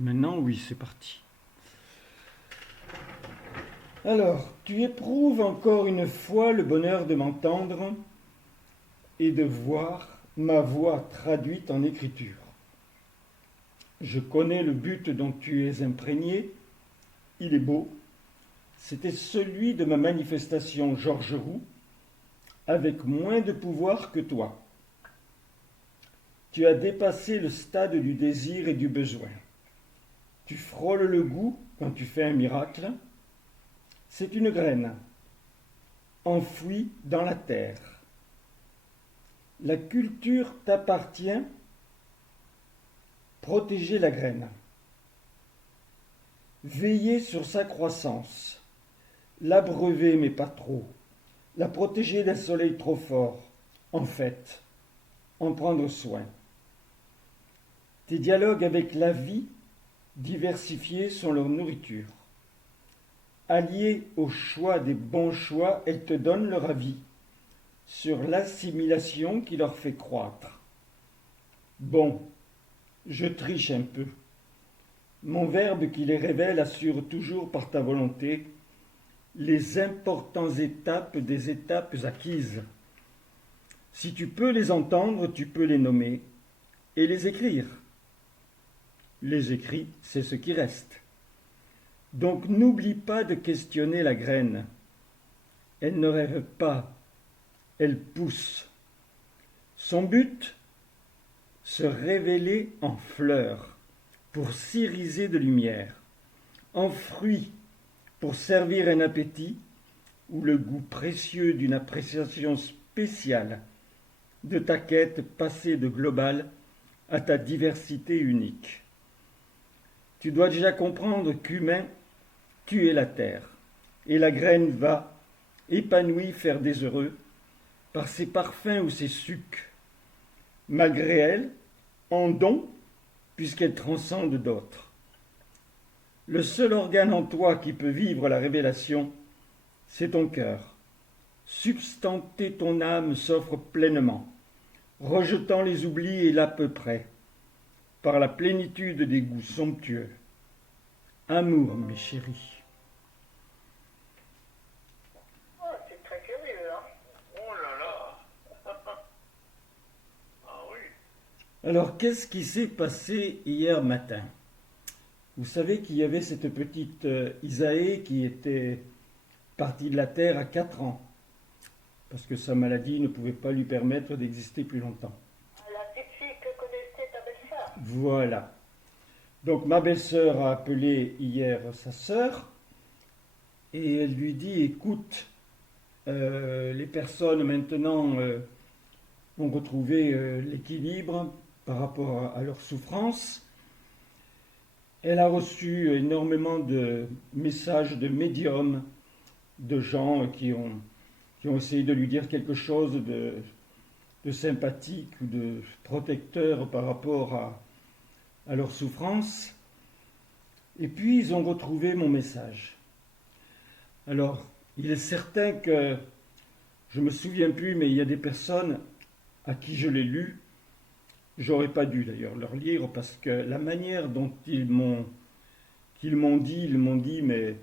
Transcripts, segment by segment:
Maintenant, oui, c'est parti. Alors, tu éprouves encore une fois le bonheur de m'entendre et de voir ma voix traduite en écriture. Je connais le but dont tu es imprégné, il est beau. C'était celui de ma manifestation Georges Roux, avec moins de pouvoir que toi. Tu as dépassé le stade du désir et du besoin. Tu frôles le goût quand tu fais un miracle. C'est une graine, enfouie dans la terre. La culture t'appartient, protégez la graine. Veillez sur sa croissance, l'abreuver mais pas trop, la protéger d'un soleil trop fort, en fait, en prendre soin. Tes dialogues avec la vie, diversifiés, sont leur nourriture. Alliée au choix des bons choix, elles te donnent leur avis sur l'assimilation qui leur fait croître. Bon, je triche un peu. Mon verbe qui les révèle assure toujours par ta volonté les importantes étapes des étapes acquises. Si tu peux les entendre, tu peux les nommer et les écrire. Les écrits, c'est ce qui reste. Donc n'oublie pas de questionner la graine. Elle ne rêve pas, elle pousse. Son but, se révéler en fleurs pour s'iriser de lumière, en fruits pour servir un appétit ou le goût précieux d'une appréciation spéciale de ta quête passée de globale à ta diversité unique. Tu dois déjà comprendre qu'humain, tu es la terre, et la graine va, épanouie, faire des heureux, par ses parfums ou ses sucs, malgré elle, en don, puisqu'elle transcende d'autres. Le seul organe en toi qui peut vivre la révélation, c'est ton cœur. Substanter ton âme s'offre pleinement, rejetant les oublis et l'à peu près, par la plénitude des goûts somptueux. Amour, mes chéris. Oh, c'est très curieux, hein? Oh là là. Ah oui. Alors, qu'est-ce qui s'est passé hier matin? Vous savez qu'il y avait cette petite Isaïe qui était partie de la terre à 4 ans, parce que sa maladie ne pouvait pas lui permettre d'exister plus longtemps. La petite fille que connaissait ta belle-sœur. Voilà. Donc ma belle-sœur a appelé hier sa sœur et elle lui dit, écoute, les personnes maintenant ont retrouvé l'équilibre par rapport à leur souffrance. Elle a reçu énormément de messages de médiums, de gens qui ont essayé de lui dire quelque chose de sympathique ou de protecteur par rapport à leur souffrance. Et puis ils ont retrouvé mon message. Alors, il est certain que, je ne me souviens plus, mais il y a des personnes à qui je l'ai lu. J'aurais pas dû d'ailleurs leur lire parce que la manière dont ils m'ont dit, mais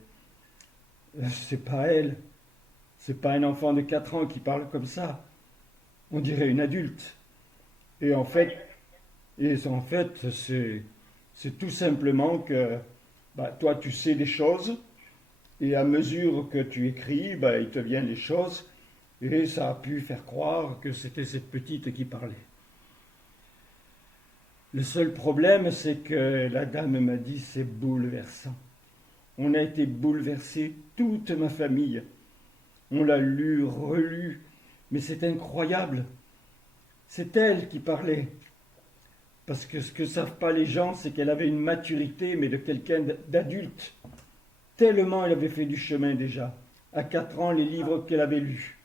c'est pas elle, c'est pas un enfant de 4 ans qui parle comme ça. On dirait une adulte. Et en fait, c'est tout simplement que toi, tu sais des choses, et à mesure que tu écris, il te vient des choses, et ça a pu faire croire que c'était cette petite qui parlait. Le seul problème, c'est que la dame m'a dit, c'est bouleversant. On a été bouleversés, toute ma famille. On l'a lu, relu, mais c'est incroyable. C'est elle qui parlait. Parce que ce que ne savent pas les gens, c'est qu'elle avait une maturité, mais de quelqu'un d'adulte. Tellement elle avait fait du chemin déjà. À 4 ans, les livres qu'elle avait lus.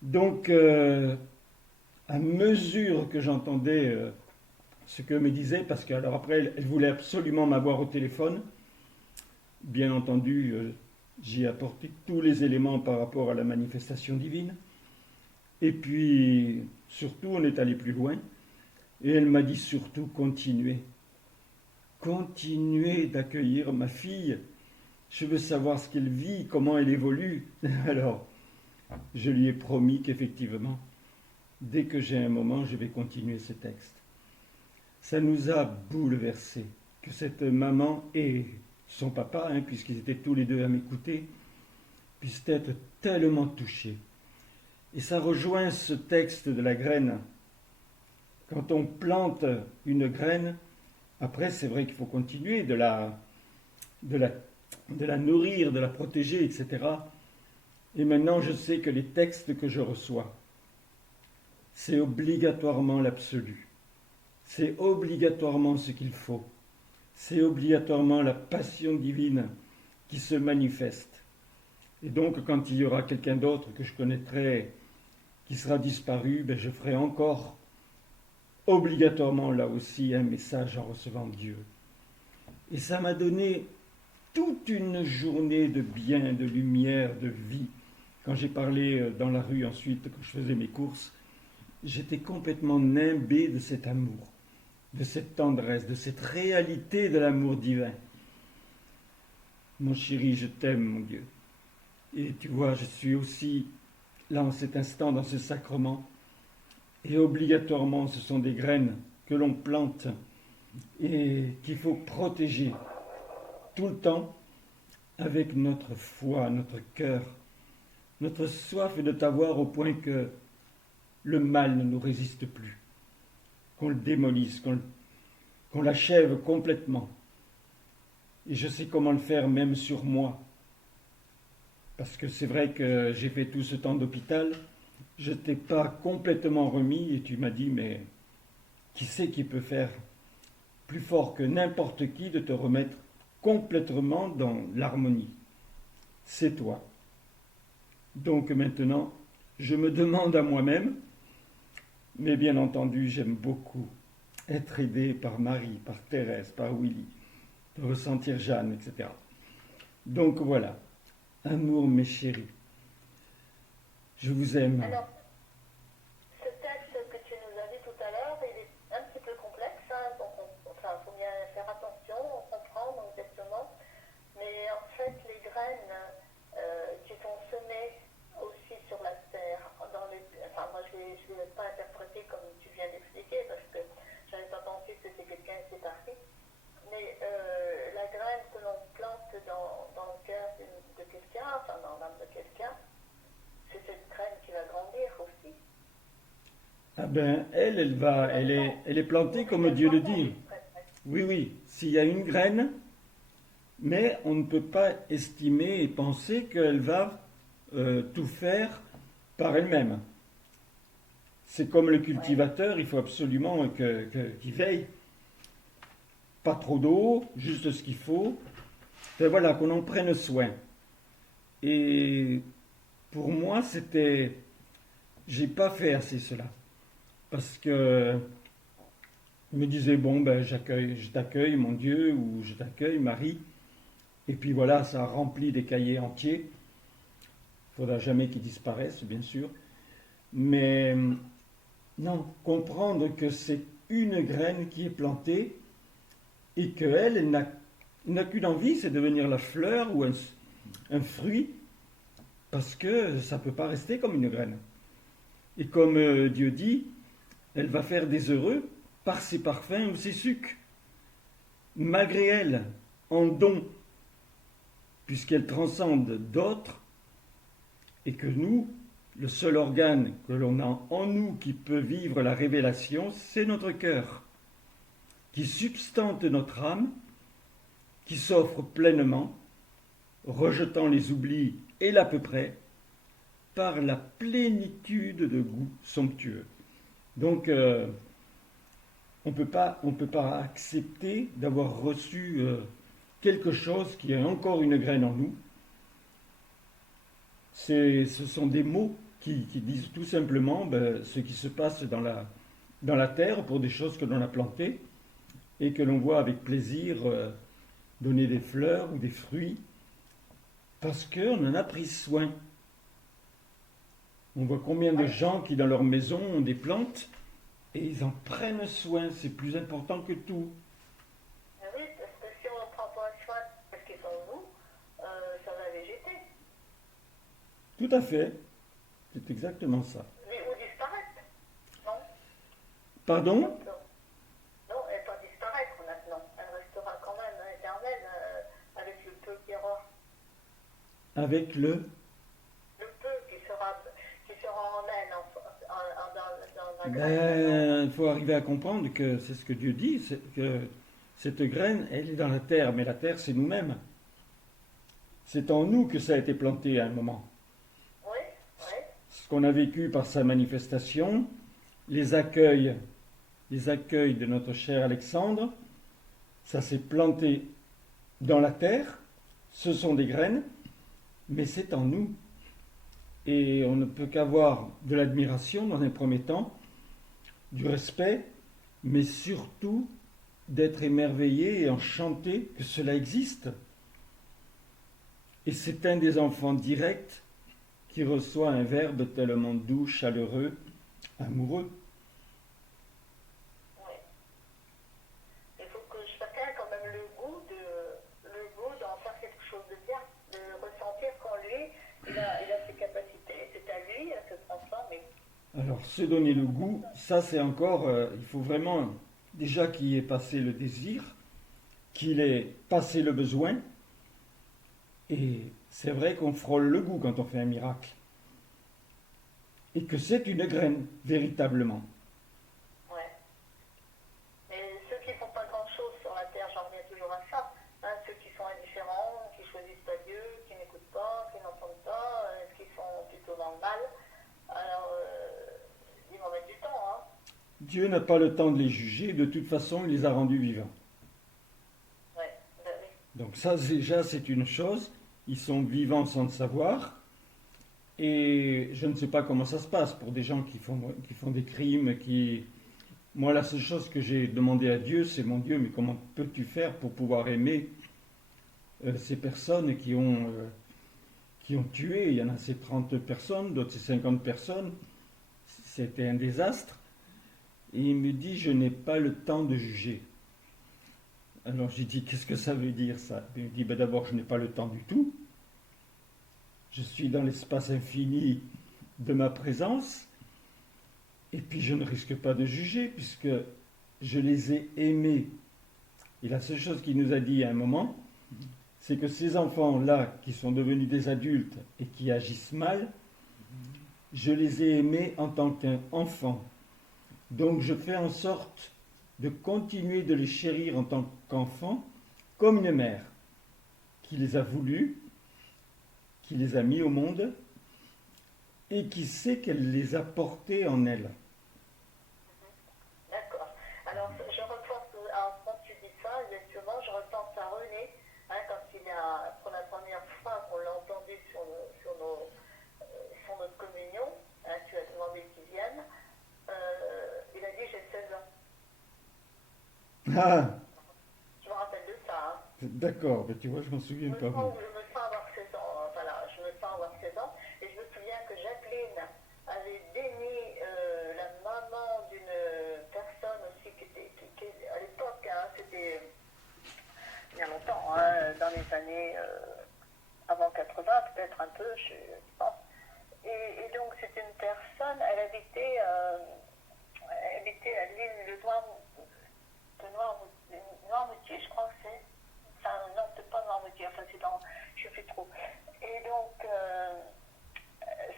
Donc, à mesure que j'entendais ce que me disait, parce que alors après, elle voulait absolument m'avoir au téléphone, bien entendu, j'y ai apporté tous les éléments par rapport à la manifestation divine. Et puis, surtout, on est allé plus loin. Et elle m'a dit surtout continuez. Continuez d'accueillir ma fille. Je veux savoir ce qu'elle vit, comment elle évolue. Alors, je lui ai promis qu'effectivement, dès que j'ai un moment, je vais continuer ce texte. Ça nous a bouleversés que cette maman et son papa, puisqu'ils étaient tous les deux à m'écouter, puissent être tellement touchés. Et ça rejoint ce texte de la graine. Quand on plante une graine, après c'est vrai qu'il faut continuer de la nourrir, de la protéger, etc. Et maintenant je sais que les textes que je reçois, c'est obligatoirement l'absolu. C'est obligatoirement ce qu'il faut. C'est obligatoirement la passion divine qui se manifeste. Et donc, quand il y aura quelqu'un d'autre que je connaîtrai qui sera disparu, je ferai encore obligatoirement là aussi un message en recevant Dieu. Et ça m'a donné toute une journée de bien, de lumière, de vie. Quand j'ai parlé dans la rue ensuite, quand je faisais mes courses, j'étais complètement nimbé de cet amour, de cette tendresse, de cette réalité de l'amour divin. Mon chéri, je t'aime, mon Dieu. Et tu vois, je suis aussi là en cet instant, dans ce sacrement. Et obligatoirement, ce sont des graines que l'on plante et qu'il faut protéger tout le temps avec notre foi, notre cœur, notre soif de t'avoir au point que le mal ne nous résiste plus, qu'on le démolisse, qu'on l'achève complètement. Et je sais comment le faire même sur moi. Parce que c'est vrai que j'ai fait tout ce temps d'hôpital, je ne t'ai pas complètement remis et tu m'as dit, mais qui c'est qui peut faire plus fort que n'importe qui de te remettre complètement dans l'harmonie? C'est toi. Donc maintenant, je me demande à moi-même, mais bien entendu, j'aime beaucoup être aidé par Marie, par Thérèse, par Willy, de ressentir Jeanne, etc. Donc voilà, amour mes chéris, je vous aime. Alors, ce texte que tu nous as dit tout à l'heure, il est un petit peu complexe, donc faut bien faire attention, comprendre exactement. Mais en fait, les graines qui sont semées aussi sur la terre, moi je ne l'ai pas interprété comme tu viens d'expliquer, parce que je n'avais pas pensé que c'était quelqu'un qui est parti. Mais la graine que l'on plante dans le cœur de quelqu'un, dans l'âme de quelqu'un, c'est cette graine qui va grandir aussi. Ah ben, elle est plantée comme Dieu le dit. Oui, oui, s'il y a une graine, mais on ne peut pas estimer et penser qu'elle va tout faire par elle-même. C'est comme le cultivateur, il faut absolument qu'il veille. Pas trop d'eau, juste ce qu'il faut. Enfin, voilà, qu'on en prenne soin. Et pour moi, j'ai pas fait assez cela. Parce que je me disais, bon, je t'accueille, mon Dieu, ou je t'accueille, Marie. Et puis voilà, ça remplit des cahiers entiers. Il ne faudra jamais qu'ils disparaissent, bien sûr. Mais non, comprendre que c'est une graine qui est plantée et qu'elle n'a qu'une envie, c'est de devenir la fleur ou un fruit, parce que ça ne peut pas rester comme une graine. Et comme Dieu dit, elle va faire des heureux par ses parfums ou ses sucs, malgré elle, en don, puisqu'elle transcende d'autres, et que nous, le seul organe que l'on a en nous qui peut vivre la révélation, c'est notre cœur, qui substante notre âme, qui s'offre pleinement, rejetant les oublis et l'à peu près, par la plénitude de goût somptueux. Donc, on peut pas accepter d'avoir reçu quelque chose qui est encore une graine en nous. Ce sont des mots qui disent tout simplement ce qui se passe dans la terre pour des choses que l'on a plantées et que l'on voit avec plaisir donner des fleurs ou des fruits parce qu'on en a pris soin. On voit combien de gens qui dans leur maison ont des plantes Et ils en prennent soin, c'est plus important que tout. Mais oui, parce que si on ne prend pas soin parce qu'ils sont nous, ça va végéter. Tout à fait. C'est exactement ça. Ou disparaître. Non? Pardon? Non, elle ne va pas disparaître maintenant. Elle restera quand même éternelle avec le peu qui aura. Avec le... Le peu qui sera en elle, dans la graine. Il faut arriver à comprendre que c'est ce que Dieu dit, c'est que cette graine, elle est dans la terre, mais la terre, c'est nous-mêmes. C'est en nous que ça a été planté à un moment. Oui, oui. Ce qu'on a vécu par sa manifestation, les accueils de notre cher Alexandre, ça s'est planté dans la terre, ce sont des graines, mais c'est en nous. Et on ne peut qu'avoir de l'admiration dans un premier temps, du respect, mais surtout d'être émerveillé et enchanté que cela existe. Et c'est un des enfants directs qui reçoit un verbe tellement doux, chaleureux, amoureux. Oui. Il faut que chacun ait quand même le goût d'en faire quelque chose de bien, de ressentir qu'en lui, il a ses capacités, c'est à lui à se transformer. Alors, se donner le goût, ça c'est encore, il faut vraiment déjà qu'il y ait passé le désir, qu'il ait passé le besoin, et c'est vrai qu'on frôle le goût quand on fait un miracle. Et que c'est une graine, véritablement. Ouais. Mais ceux qui font pas grand-chose sur la terre, j'en reviens toujours à ça. Hein, ceux qui sont indifférents, qui choisissent pas Dieu, qui n'écoutent pas, qui n'entendent pas, qui sont plutôt dans le mal, alors ils vont mettre du temps. Hein. Dieu n'a pas le temps de les juger, de toute façon il les a rendus vivants. Ouais, ben oui. Donc ça déjà c'est une chose, ils sont vivants sans le savoir, et je ne sais pas comment ça se passe pour des gens qui font des crimes, qui... Moi la seule chose que j'ai demandé à Dieu, c'est mon Dieu, mais comment peux-tu faire pour pouvoir aimer ces personnes qui ont tué, il y en a c'est 30 personnes, d'autres c'est 50 personnes, c'était un désastre, et il me dit je n'ai pas le temps de juger. Alors j'ai dit qu'est-ce que ça veut dire ça? Il me dit ben, d'abord je n'ai pas le temps du tout, je suis dans l'espace infini de ma présence, et puis je ne risque pas de juger puisque je les ai aimés. Et la seule chose qu'il nous a dit à un moment, c'est que ces enfants-là qui sont devenus des adultes et qui agissent mal, je les ai aimés en tant qu'enfants. Donc je fais en sorte de continuer de les chérir en tant qu'enfants, comme une mère qui les a voulus, qui les a mis au monde et qui sait qu'elle les a portés en elle. D'accord. Alors, je repense, quand tu dis ça, exactement, je repense à René, hein, quand pour la première fois qu'on l'a entendu sur notre communion, hein, tu as demandé qu'il vienne, il a dit j'ai 16 ans. Ah, Je me rappelle de ça. Hein. d'accord, mais tu vois, je m'en souviens pas. Je me sens avoir 16 ans. Voilà, je me sens avoir 16 ans. Et je me souviens que Jacqueline avait béni la maman d'une personne aussi qui à l'époque, hein, c'était il y a longtemps, hein, dans les années avant 80, peut-être un peu, je pense. Et donc c'était une personne, elle habitait à l'île de Noirmoutier, je crois que c'est. Enfin, non, c'est pas Noirmoutier, enfin c'est dans, je ne sais plus trop. Et donc,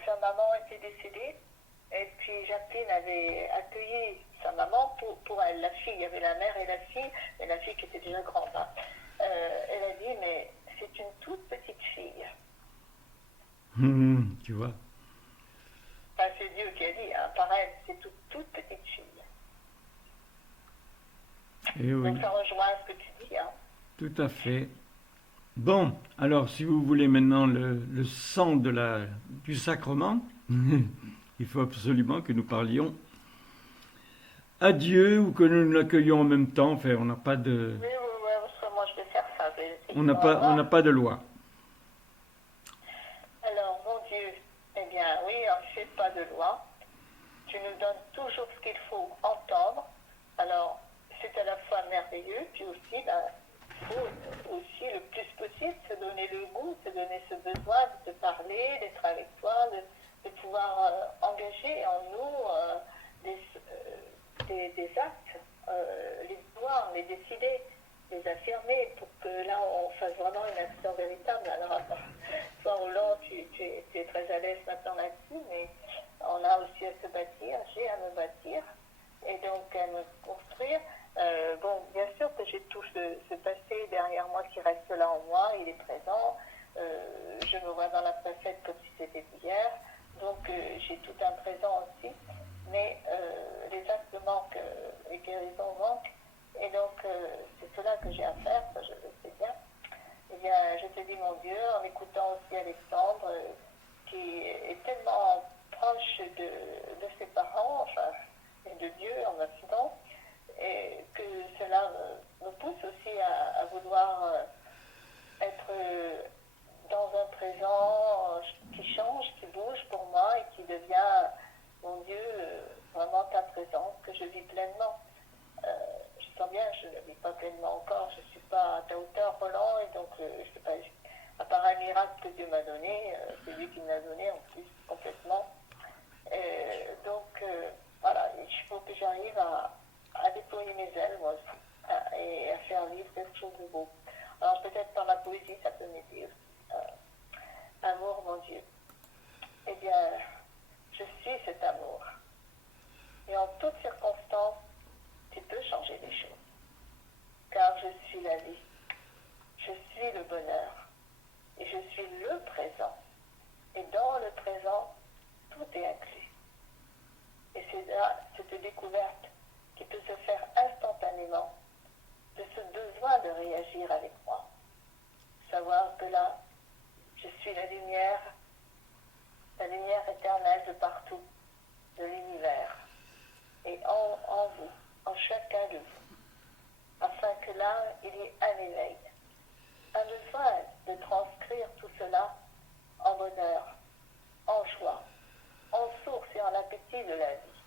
sa maman était décédée, et puis Jacqueline avait accueilli sa maman pour elle, la fille, il y avait la mère et la fille, mais la fille qui était déjà grande. Hein. Elle a dit, mais c'est une toute petite fille. Tu vois. Enfin, c'est Dieu qui a dit, hein, par elle, c'est toute petite fille. Eh oui. Donc ça rejoint ce que tu dis. Hein. Tout à fait. Bon, alors si vous voulez maintenant le sang du sacrement, il faut absolument que nous parlions à Dieu ou que nous l'accueillions en même temps. Enfin, on n'a pas de... Oui, parce que moi je vais faire ça. On n'a pas de loi. Alors, mon Dieu, eh bien oui, on ne fait pas de loi. Tu nous donnes toujours ce qu'il faut. faut entendre. Alors, c'est à la fois merveilleux, puis aussi, il faut aussi le plus possible se donner le goût, se donner ce besoin de te parler, d'être avec toi, de pouvoir engager en nous des actes, les pouvoir, les décider, les affirmer pour que là on fasse vraiment une action véritable. Alors, toi Roland, tu es très à l'aise maintenant là-dessus, mais on a aussi à se bâtir, j'ai à me bâtir et donc à me construire. Bon, bien sûr que j'ai tout ce passé derrière moi qui reste là en moi, il est présent. Je me vois dans la facette comme si c'était hier, donc j'ai tout un présent aussi, mais les actes manquent, les guérisons manquent, et donc c'est cela que j'ai à faire, ça je le sais bien. Eh bien, je te dis mon Dieu, en écoutant aussi Alexandre, qui est tellement proche de ses parents, enfin, et de Dieu en incident, et que cela me pousse aussi à vouloir être dans un présent qui change, qui bouge pour moi et qui devient, mon Dieu, vraiment ta présence, que je vis pleinement. Je sens bien, je ne la vis pas pleinement encore, je ne suis pas à ta hauteur, Roland, et donc, je ne sais pas, à part un miracle que Dieu m'a donné, c'est lui qui me l'a donné en plus, complètement. Donc, voilà, il faut que j'arrive à déployer mes ailes, moi aussi, et à faire vivre quelque chose de beau. Alors, peut-être par la poésie, ça peut m'aider aussi. Amour, mon Dieu. Eh bien, je suis cet amour. Et en toutes circonstances, tu peux changer les choses. Car je suis la vie. Je suis le bonheur. Et je suis le présent. Et dans le présent, tout est inclus. Et c'est là cette découverte qui peut se faire instantanément de ce besoin de réagir avec moi. Savoir que là, je suis la lumière éternelle de partout, de l'univers, et en vous, en chacun de vous, afin que là, il y ait un éveil, un besoin de transcrire tout cela en bonheur, en joie, en source et en appétit de la vie,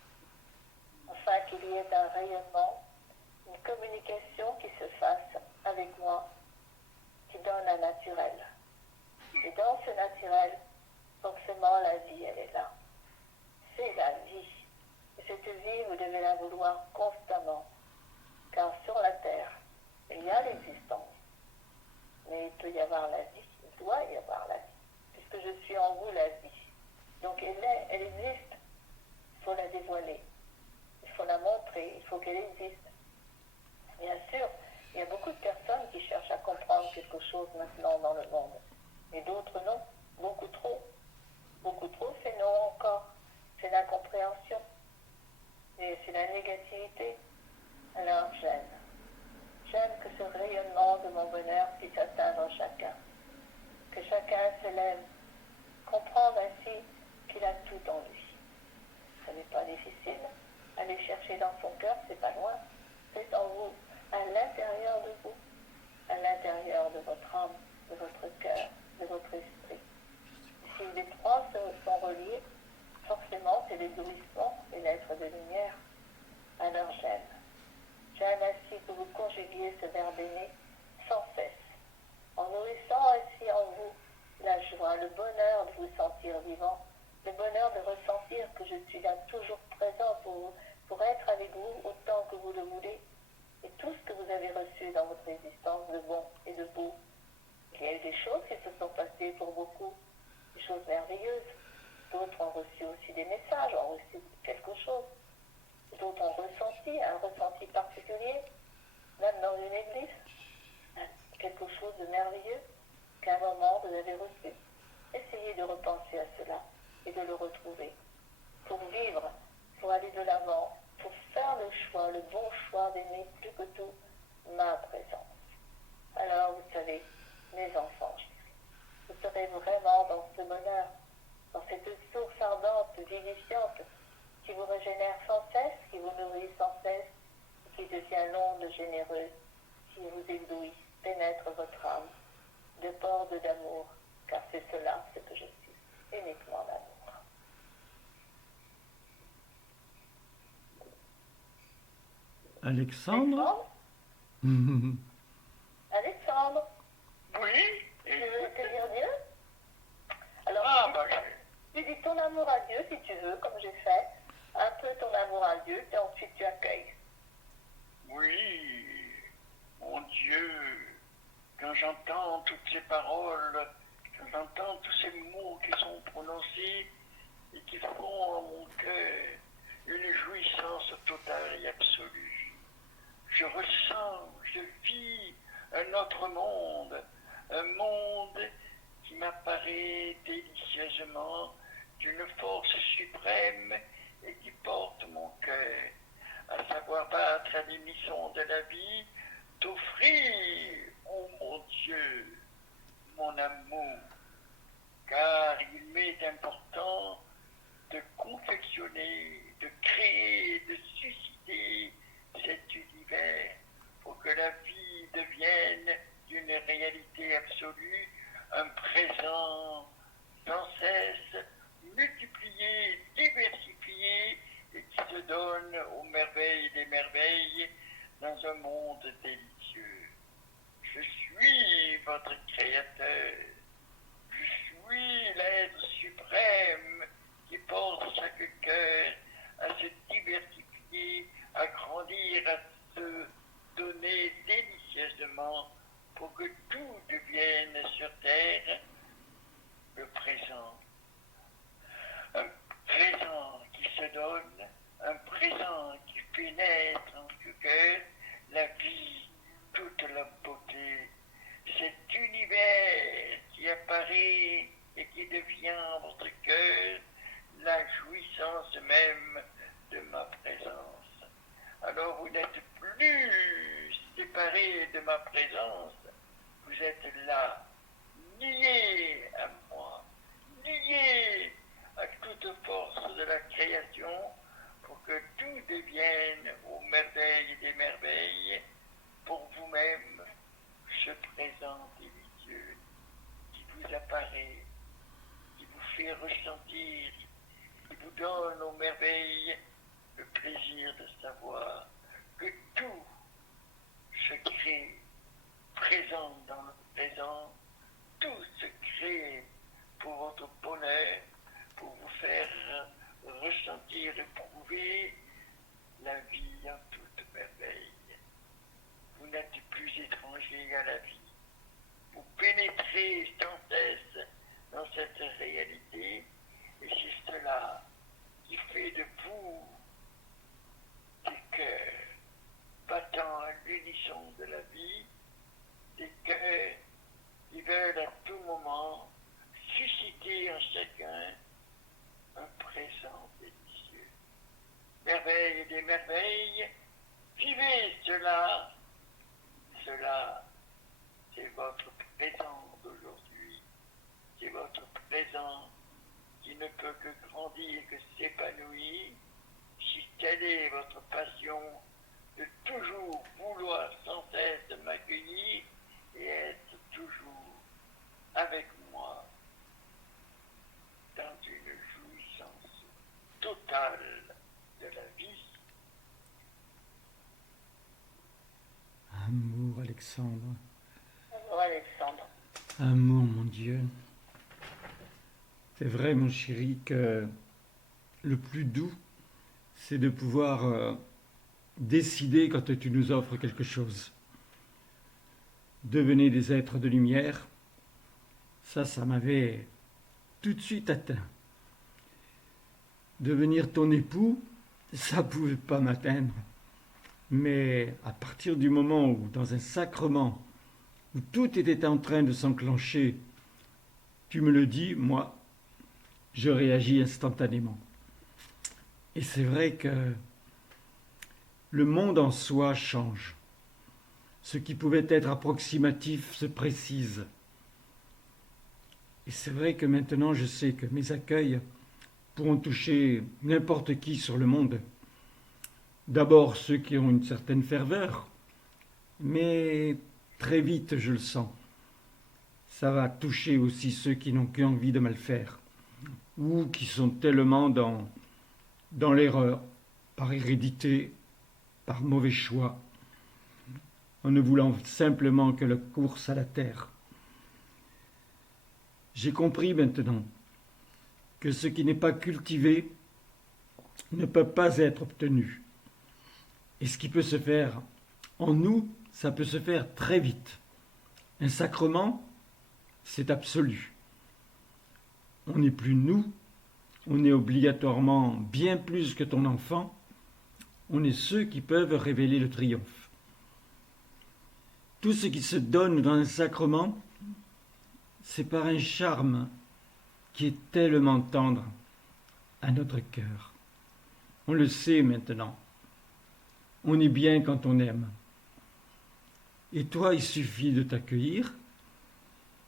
afin qu'il y ait un rayonnement, une communication qui se fasse avec moi, qui donne un naturel. Et dans ce naturel, forcément, la vie, elle est là. C'est la vie. Et cette vie, vous devez la vouloir constamment. Car sur la terre, il y a l'existence. Mais il peut y avoir la vie. Il doit y avoir la vie. Puisque je suis en vous la vie. Donc elle existe. Il faut la dévoiler. Il faut la montrer. Il faut qu'elle existe. Bien sûr, il y a beaucoup de personnes qui cherchent à comprendre quelque chose maintenant dans le monde. Et d'autres non. Beaucoup trop. Beaucoup trop, c'est non encore. C'est l'incompréhension. Et c'est la négativité. Alors j'aime. J'aime que ce rayonnement de mon bonheur puisse atteindre chacun. Que chacun se lève. Comprendre ainsi qu'il a tout en lui. Ce n'est pas difficile. Aller chercher dans son cœur, c'est pas loin. C'est en vous, à l'intérieur de vous, à l'intérieur de votre âme, de votre cœur, de votre esprit. Si les trois sont reliés, forcément c'est l'éblouissement, les lettres de lumière. Alors j'aime. J'aime ainsi que vous conjuguiez ce verbe aimer sans cesse, en nourrissant ainsi en vous la joie, le bonheur de vous sentir vivant, le bonheur de ressentir que je suis là toujours présent pour vous, pour être avec vous autant que vous le voulez, et tout ce que vous avez reçu dans votre existence de bon et de beau. Il y a eu des choses qui se sont passées pour beaucoup, des choses merveilleuses. D'autres ont reçu aussi des messages, ont reçu quelque chose. D'autres ont ressenti, un ressenti particulier, même dans une église, quelque chose de merveilleux qu'à un moment vous avez reçu. Essayez de repenser à cela et de le retrouver pour vivre, pour aller de l'avant, pour faire le choix, le bon choix d'aimer plus que tout ma présence. Alors vous savez, mes enfants, vous serez vraiment dans ce bonheur, dans cette source ardente, vivifiante, qui vous régénère sans cesse, qui vous nourrit sans cesse, qui devient l'onde généreuse, qui vous éblouit, pénètre votre âme, de bord d'amour, car c'est cela ce que je suis, uniquement l'amour. Alexandre? Alexandre, Oui. tu veux te dire Dieu? Alors, Ah, bah, tu dis ton amour à Dieu si tu veux, comme j'ai fait. Un peu ton amour à Dieu, et ensuite tu accueilles. oui. Mon Dieu, quand j'entends toutes ces paroles, quand j'entends tous ces mots qui sont prononcés et qui font en mon cœur une jouissance totale et absolue, je ressens, je vis un autre monde, un monde qui m'apparaît délicieusement d'une force suprême et qui porte mon cœur à savoir battre à l'unisson de la vie, t'offrir, ô mon Dieu, mon amour, car il m'est important de confectionner, de créer, de susciter cet univers pour que la vie devienne d'une réalité absolue, un présent sans cesse multiplié, diversifié et qui se donne aux merveilles des merveilles dans un monde délicieux. Je suis votre créateur. Je suis l'être suprême qui porte chaque cœur à se diversifier, à grandir, à se donner délicieusement pour que tout devienne sur terre le présent. Un présent qui se donne, un présent qui fait naître en ce cœur la vie, toute la beauté, cet univers qui apparaît et qui devient votre cœur, la jouissance même de ma présence. Alors vous n'êtes plus séparés de ma présence, vous êtes là, liés à moi, liés à toute force de la création pour que tout devienne aux merveilles des merveilles pour vous-même ce présent délicieux qui vous apparaît, qui vous fait ressentir, qui vous donne aux merveilles le plaisir de savoir que tout se crée présent dans le présent, tout se crée pour votre bonheur, pour vous faire ressentir, éprouver la vie en toute merveille. Vous n'êtes plus étranger à la vie. Vous pénétrez sans cesse dans cette réalité et c'est cela qui fait de vous des cœurs battant à l'unisson de la vie, des cœurs qui veulent à tout moment susciter en chacun un présent délicieux. Merveille des merveilles, vivez cela. Cela, c'est votre présent d'aujourd'hui. C'est votre présent qui ne peut que grandir, que s'épanouir, si telle est votre passion de toujours vouloir sans cesse m'accueillir et être toujours avec moi dans une jouissance totale de la vie. Amour, Alexandre. Amour, Alexandre. Amour, mon Dieu. C'est vrai, mon chéri, que le plus doux, c'est de pouvoir décider quand tu nous offres quelque chose. Devenez des êtres de lumière, ça m'avait tout de suite atteint. Devenir ton époux, ça pouvait pas m'atteindre. Mais à partir du moment où, dans un sacrement, où tout était en train de s'enclencher, tu me le dis, moi, je réagis instantanément. Et c'est vrai que le monde en soi change. Ce qui pouvait être approximatif se précise. Et c'est vrai que maintenant, je sais que mes accueils pourront toucher n'importe qui sur le monde. D'abord ceux qui ont une certaine ferveur, mais très vite, je le sens, ça va toucher aussi ceux qui n'ont qu'envie de mal faire, ou qui sont tellement dans l'erreur, par hérédité, par mauvais choix, en ne voulant simplement que la course à la terre. J'ai compris maintenant que ce qui n'est pas cultivé ne peut pas être obtenu. Et ce qui peut se faire en nous, ça peut se faire très vite. Un sacrement, c'est absolu. On n'est plus nous, on est obligatoirement bien plus que ton enfant, on est ceux qui peuvent révéler le triomphe. Tout ce qui se donne dans un sacrement, c'est par un charme qui est tellement tendre à notre cœur. On le sait maintenant. On est bien quand on aime. Et toi, il suffit de t'accueillir,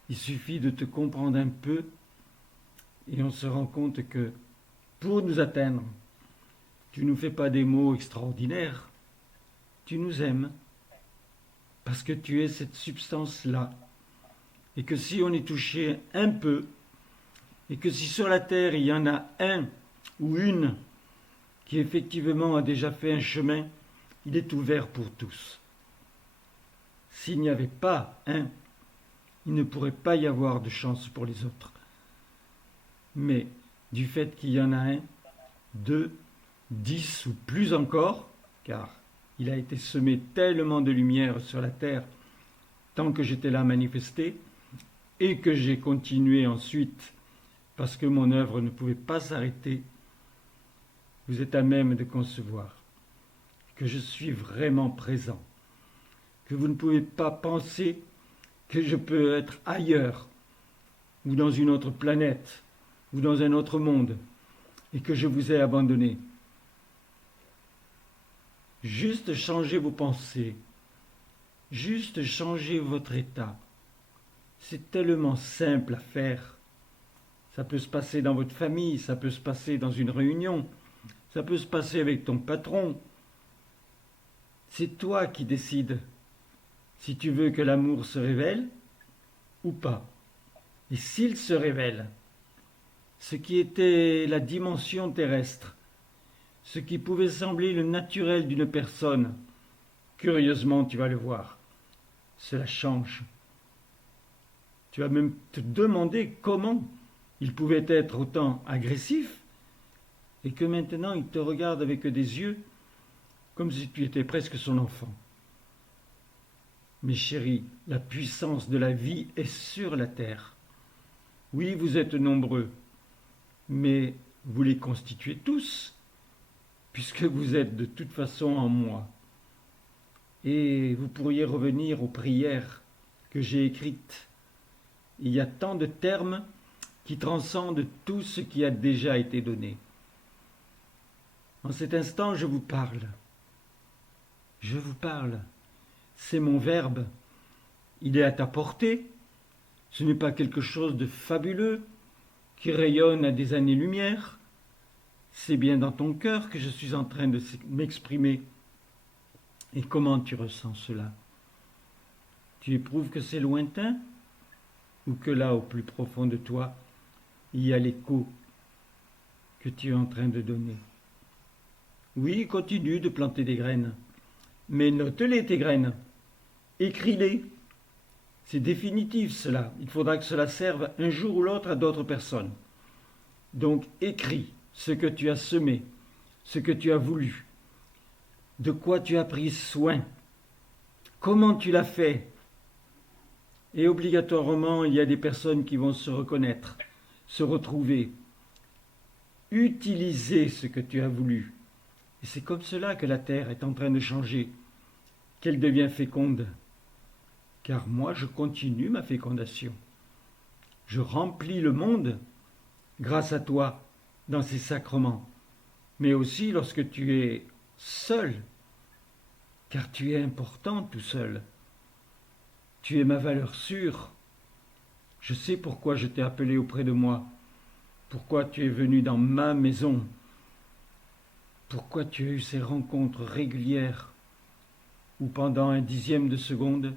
il suffit de te comprendre un peu, et on se rend compte que pour nous atteindre, tu ne nous fais pas des mots extraordinaires, tu nous aimes, parce que tu es cette substance-là, et que si on est touché un peu, et que si sur la terre il y en a un ou une qui effectivement a déjà fait un chemin, il est ouvert pour tous. S'il n'y avait pas un, il ne pourrait pas y avoir de chance pour les autres. Mais du fait qu'il y en a un, 2, 10 ou plus encore, car il a été semé tellement de lumière sur la terre tant que j'étais là manifesté, et que j'ai continué ensuite parce que mon œuvre ne pouvait pas s'arrêter, vous êtes à même de concevoir que je suis vraiment présent, que vous ne pouvez pas penser que je peux être ailleurs, ou dans une autre planète, ou dans un autre monde, et que je vous ai abandonné. Juste changez vos pensées, juste changez votre état. C'est tellement simple à faire. Ça peut se passer dans votre famille, ça peut se passer dans une réunion, ça peut se passer avec ton patron. C'est toi qui décides si tu veux que l'amour se révèle ou pas. Et s'il se révèle, ce qui était la dimension terrestre, ce qui pouvait sembler le naturel d'une personne, curieusement tu vas le voir, cela change. Tu vas même te demander comment il pouvait être autant agressif et que maintenant il te regarde avec des yeux comme si tu étais presque son enfant. Mes chéris, la puissance de la vie est sur la terre. Oui, vous êtes nombreux, mais vous les constituez tous, puisque vous êtes de toute façon en moi. Et vous pourriez revenir aux prières que j'ai écrites. Il y a tant de termes qui transcendent tout ce qui a déjà été donné. En cet instant, je vous parle. Je vous parle. C'est mon verbe. Il est à ta portée. Ce n'est pas quelque chose de fabuleux qui rayonne à des années-lumière. C'est bien dans ton cœur que je suis en train de m'exprimer. Et comment tu ressens cela? Tu éprouves que c'est lointain? Ou que là, au plus profond de toi, il y a l'écho que tu es en train de donner? Oui, continue de planter des graines. Mais note-les, tes graines. Écris-les. C'est définitif, cela. Il faudra que cela serve un jour ou l'autre à d'autres personnes. Donc, écris ce que tu as semé, ce que tu as voulu, de quoi tu as pris soin, comment tu l'as fait. Et obligatoirement, il y a des personnes qui vont se reconnaître, se retrouver, utiliser ce que tu as voulu. Et c'est comme cela que la terre est en train de changer, qu'elle devient féconde. Car moi, je continue ma fécondation. Je remplis le monde grâce à toi dans ces sacrements, mais aussi lorsque tu es seul, car tu es important tout seul. Tu es ma valeur sûre. Je sais pourquoi je t'ai appelé auprès de moi, pourquoi tu es venu dans ma maison, pourquoi tu as eu ces rencontres régulières où pendant un dixième de seconde,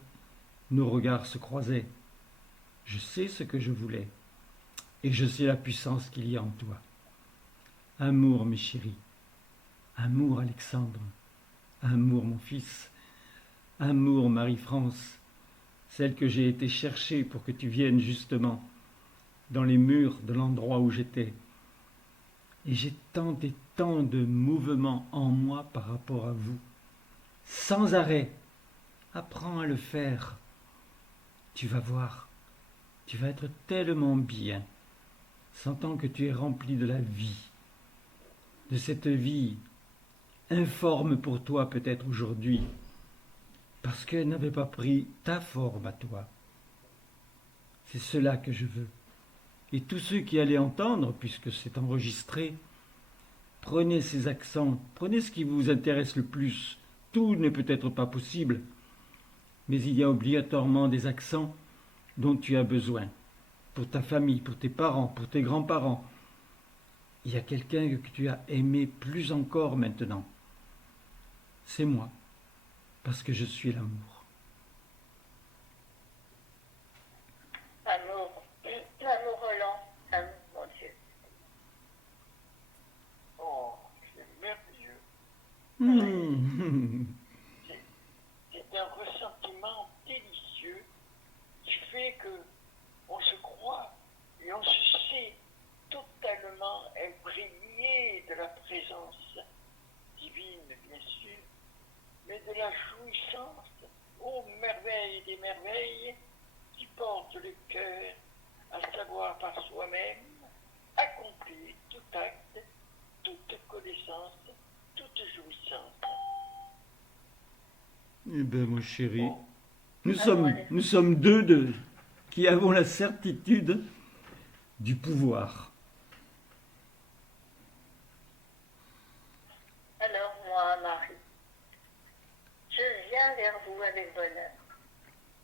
nos regards se croisaient. Je sais ce que je voulais et je sais la puissance qu'il y a en toi. Amour, mes chéris. Amour, Alexandre. Amour, mon fils, amour, Marie-France, celle que j'ai été chercher pour que tu viennes justement dans les murs de l'endroit où j'étais. Et j'ai tant et tant de mouvements en moi par rapport à vous. Sans arrêt. Apprends à le faire. Tu vas voir. Tu vas être tellement bien, sentant que tu es rempli de la vie. De cette vie informe pour toi peut-être aujourd'hui, parce qu'elle n'avait pas pris ta forme à toi. C'est cela que je veux. Et tous ceux qui allaient entendre, puisque c'est enregistré, prenez ces accents, prenez ce qui vous intéresse le plus. Tout n'est peut-être pas possible, mais il y a obligatoirement des accents dont tu as besoin. Pour ta famille, pour tes parents, pour tes grands-parents. Il y a quelqu'un que tu as aimé plus encore maintenant. C'est moi, parce que je suis l'amour. Amour, amour Roland, amour, mon Dieu. Oh, c'est merveilleux. Mmh. C'est un ressentiment délicieux qui fait que on se croit et on se sait totalement imprégné de la présence divine, bien sûr, mais de la jouissance, ô merveille des merveilles, qui porte le cœur à savoir par soi-même accomplir tout acte, toute connaissance, toute jouissance. Eh bien, mon chéri, Oh, nous sommes deux qui avons la certitude du pouvoir. Alors moi, Marie, je viens vers vous avec bonheur.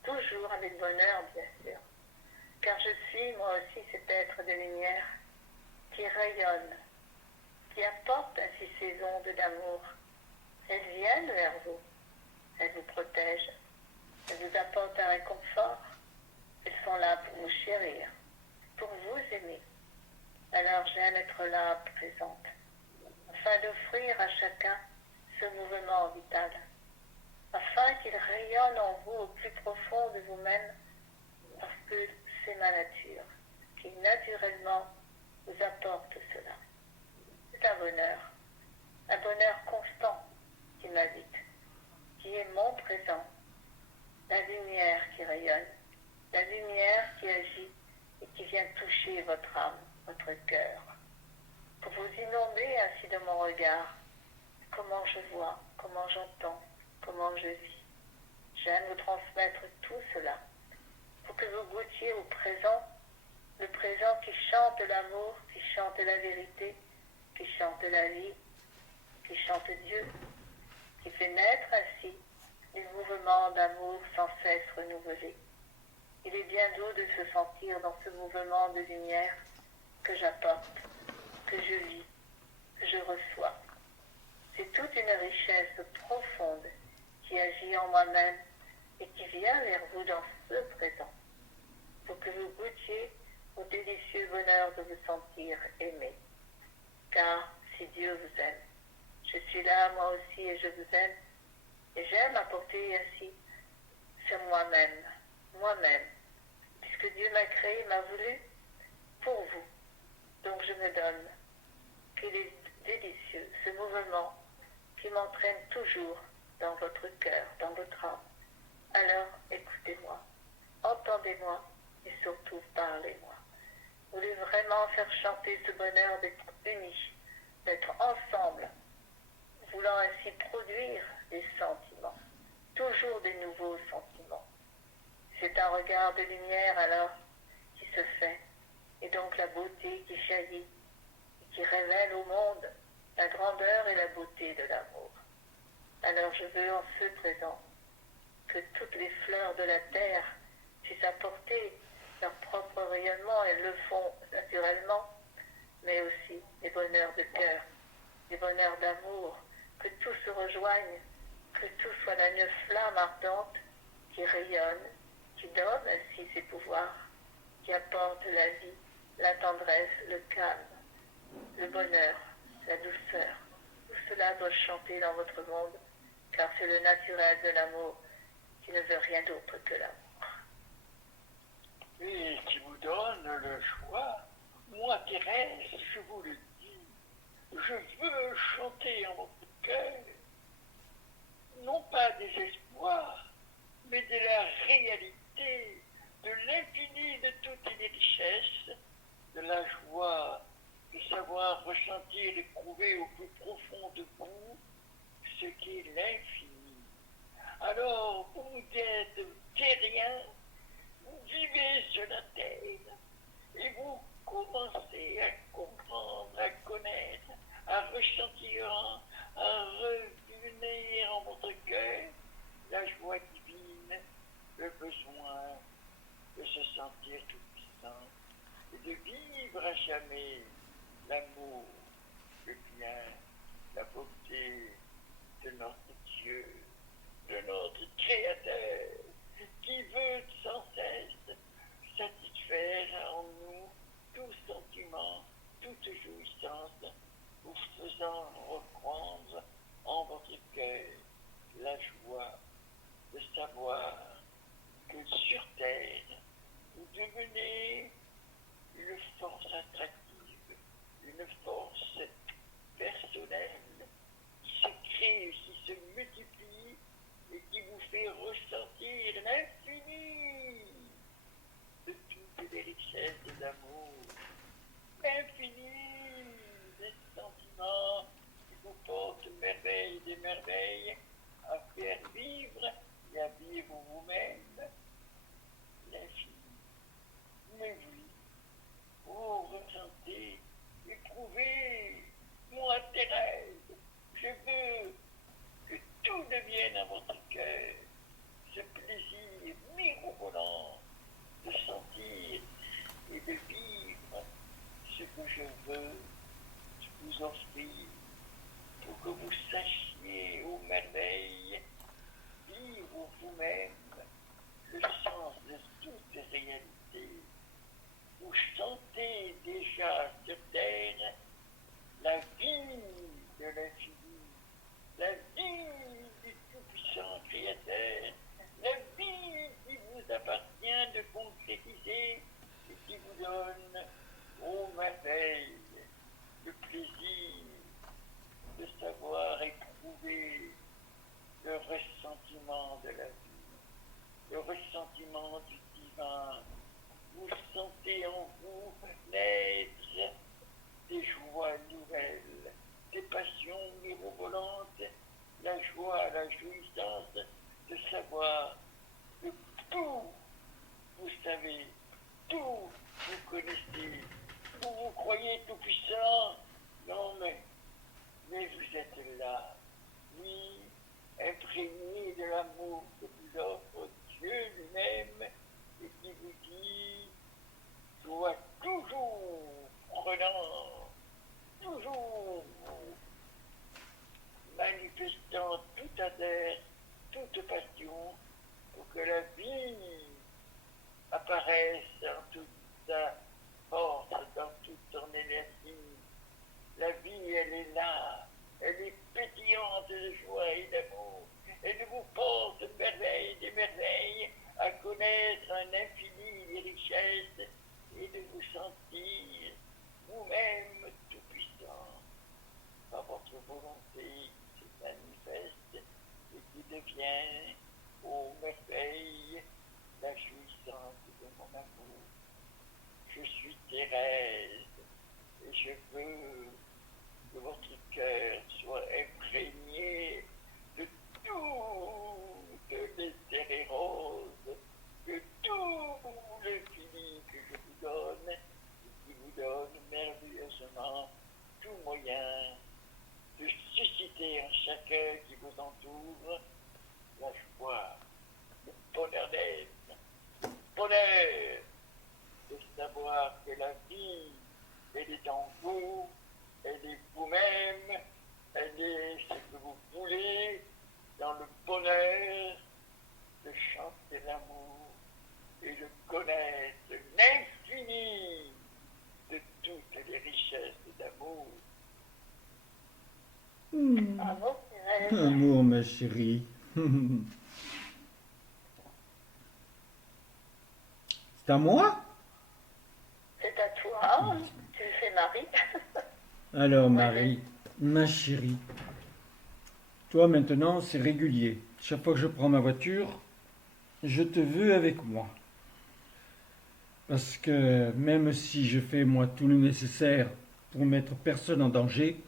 Toujours avec bonheur, bien sûr. Car je suis, moi aussi, cet être de lumière qui rayonne, qui apporte ainsi ces ondes d'amour. Elles viennent vers vous. Elles vous protègent. Elles vous apportent un réconfort. Elles sont là pour vous chérir, pour vous aimer. Alors j'aime être là, présente, afin d'offrir à chacun ce mouvement vital, afin qu'il rayonne en vous au plus profond de vous-même, parce que c'est ma nature, qui naturellement vous apporte cela. C'est un bonheur constant qui m'habite, qui est mon présent, la lumière qui rayonne, la lumière qui agit et qui vient toucher votre âme, votre cœur, pour vous inonder ainsi de mon regard, comment je vois, comment j'entends, comment je vis. J'aime vous transmettre tout cela, pour que vous goûtiez au présent, le présent qui chante l'amour, qui chante la vérité, qui chante la vie, qui chante Dieu, qui fait naître ainsi des mouvements d'amour sans cesse renouvelés. Il est bien doux de se sentir dans ce mouvement de lumière que j'apporte, que je vis, que je reçois. C'est toute une richesse profonde qui agit en moi-même et qui vient vers vous dans ce présent, pour que vous goûtiez au délicieux bonheur de vous sentir aimé. Car si Dieu vous aime, je suis là moi aussi et je vous aime, et j'aime apporter ainsi sur moi-même, puisque Dieu m'a créé, m'a voulu pour vous. Donc je me donne, qu'il est délicieux, ce mouvement qui m'entraîne toujours dans votre cœur, dans votre âme. Alors écoutez-moi, entendez-moi et surtout parlez-moi. Vous voulez vraiment faire chanter ce bonheur d'être unis, d'être ensemble, voulant ainsi produire des sentiments, toujours des nouveaux sentiments. C'est un regard de lumière alors qui se fait, et donc la beauté qui jaillit, et qui révèle au monde la grandeur et la beauté de l'amour. Alors je veux en ce présent que toutes les fleurs de la terre puissent apporter leur propre rayonnement, elles le font naturellement, mais aussi des bonheurs de cœur, des bonheurs d'amour, que tout se rejoigne, que tout soit la une flamme ardente qui rayonne, qui donne ainsi ses pouvoirs, qui apporte la vie, la tendresse, le calme, le bonheur, la douceur. Tout cela doit chanter dans votre monde, c'est le naturel de l'amour qui ne veut rien d'autre que l'amour. Et qui vous donne le choix. Moi, Thérèse, je vous le dis, je veux chanter en votre cœur, non pas des espoirs, mais de la réalité, de l'infini de toutes les richesses, de la joie, de savoir ressentir, éprouver au plus profond de vous ce qu'est l'infini. Alors, vous êtes terrien, vous vivez sur la terre, et vous commencez à comprendre, à connaître, à ressentir, à revenir en votre cœur la joie divine, le besoin de se sentir tout puissant et de vivre à jamais l'amour, le bien, la beauté de notre Dieu, de notre Créateur, qui veut sans cesse satisfaire en nous tout sentiment, toute jouissance, vous faisant reprendre en votre cœur la joie de savoir que sur terre, vous devenez une force attractive, une force personnelle qui se crée, qui se multiplie et qui vous fait ressentir l'infini de toutes les richesses de l'amour, l'infini des sentiments qui vous portent merveille des merveilles à faire vivre et à vivre vous-même l'infini. Mais oui, vous ressentez, éprouvez, moi Thérèse, je veux que tout devienne à votre cœur, ce plaisir mirobolant de sentir et de vivre ce que je veux vous offrir pour que vous sachiez aux merveilles vivre vous-même le sens de toute réalité. Vous sentez déjà sur terre la vie de l'infini, la vie du tout-puissant Créateur, la vie qui vous appartient de concrétiser et qui vous donne aux merveilles le plaisir de savoir éprouver le ressentiment de la vie, le ressentiment du divin. Vous sentez en vous naître des joies nouvelles, des passions mirobolantes, la joie, la jouissance de savoir que tout vous savez, tout vous connaissez, vous croyez tout puissant. Non mais vous êtes là, oui, imprégné de l'amour que vous offre Dieu lui-même et qui vous dit, soit toujours prenant, toujours manifestant toute adhère, toute passion, pour que la vie apparaisse en toute sa force, dans toute son énergie. La vie, elle est là, elle est pétillante de joie et d'amour. Elle vous porte merveille des merveilles à connaître un infini des richesses et de vous sentir vous-même tout puissant par votre volonté qui se manifeste et qui devient aux merveilles la jouissance de mon amour. Je suis Thérèse et je veux que votre cœur soit imprégné de toutes les terres roses, de tout le fini que je vous donne et qui vous donne merveilleusement tout moyen de susciter en chacun qui vous entoure la joie, le bonheur d'être, le bonheur de savoir que la vie, elle est en vous, elle est vous-même, elle est ce que vous voulez, dans le bonheur de chanter l'amour et de connaître l'infini de toutes les richesses d'amour. Bravo, Amour, ma chérie. C'est à moi? C'est à toi. Tu fais Marie. Alors, Marie, ma chérie, toi maintenant, c'est régulier. Chaque fois que je prends ma voiture, je te veux avec moi. Parce que même si je fais moi tout le nécessaire pour mettre personne en danger,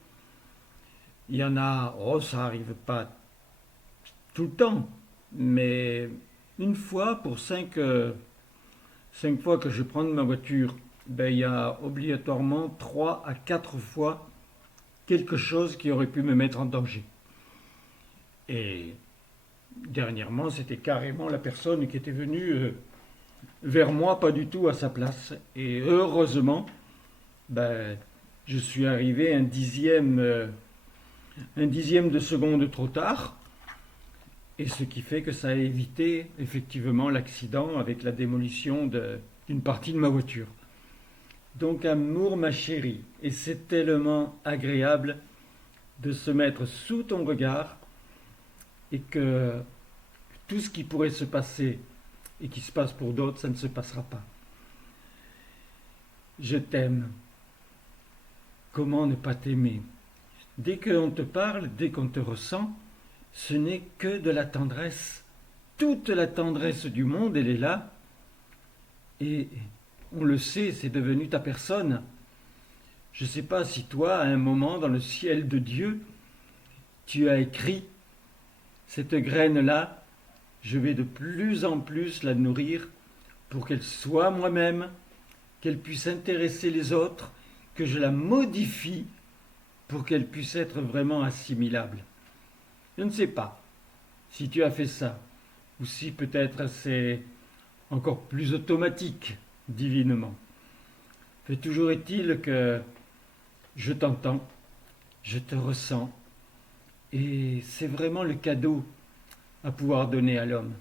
il y en a, oh ça arrive pas tout le temps, mais une fois pour cinq fois que je prends ma voiture, ben, il y a obligatoirement 3 à 4 fois quelque chose qui aurait pu me mettre en danger. Et dernièrement, c'était carrément la personne qui était venue vers moi, pas du tout à sa place. Et heureusement, ben, je suis arrivé un dixième de seconde trop tard. Et ce qui fait que ça a évité effectivement l'accident avec la démolition d'une partie de ma voiture. Donc amour ma chérie, et c'est tellement agréable de se mettre sous ton regard et que tout ce qui pourrait se passer et qui se passe pour d'autres, ça ne se passera pas. Je t'aime. Comment ne pas t'aimer? Dès qu'on te parle, dès qu'on te ressent, ce n'est que de la tendresse. Toute la tendresse du monde, elle est là. Et on le sait, c'est devenu ta personne. Je ne sais pas si toi, à un moment dans le ciel de Dieu, tu as écrit cette graine-là, je vais de plus en plus la nourrir pour qu'elle soit moi-même, qu'elle puisse intéresser les autres, que je la modifie pour qu'elle puisse être vraiment assimilable. Je ne sais pas si tu as fait ça, ou si peut-être c'est encore plus automatique divinement. Mais toujours est-il que je t'entends, je te ressens, et c'est vraiment le cadeau à pouvoir donner à l'homme.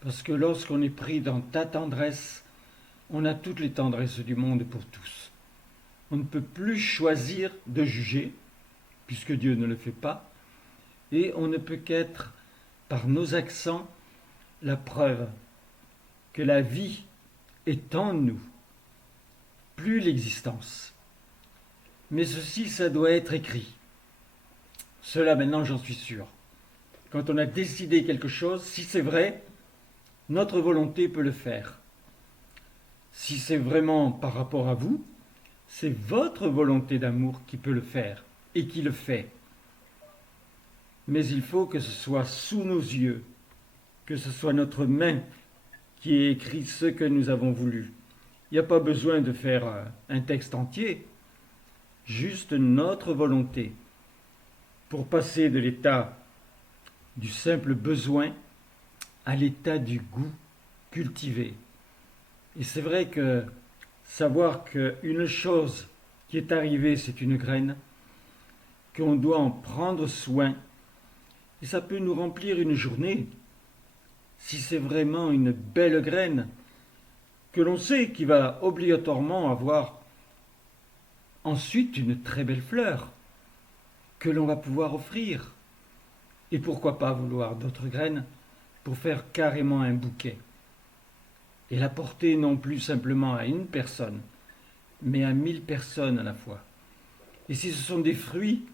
Parce que lorsqu'on est pris dans ta tendresse, on a toutes les tendresses du monde pour tous. On ne peut plus choisir de juger, puisque Dieu ne le fait pas, et on ne peut qu'être, par nos accents, la preuve que la vie est en nous, plus l'existence. Mais ceci, ça doit être écrit. Cela, maintenant, j'en suis sûr. Quand on a décidé quelque chose, si c'est vrai, notre volonté peut le faire. Si c'est vraiment par rapport à vous, c'est votre volonté d'amour qui peut le faire et qui le fait. Mais il faut que ce soit sous nos yeux, que ce soit notre main qui ait écrit ce que nous avons voulu. Il n'y a pas besoin de faire un texte entier, juste notre volonté, pour passer de l'état du simple besoin à l'état du goût cultivé. Et c'est vrai que savoir qu'une chose qui est arrivée, c'est une graine, qu'on doit en prendre soin, et ça peut nous remplir une journée, si c'est vraiment une belle graine, que l'on sait qu'il va obligatoirement avoir ensuite une très belle fleur, que l'on va pouvoir offrir. Et pourquoi pas vouloir d'autres graines pour faire carrément un bouquet. Et l'apporter non plus simplement à une personne, mais à 1000 personnes à la fois. Et si ce sont des fruits,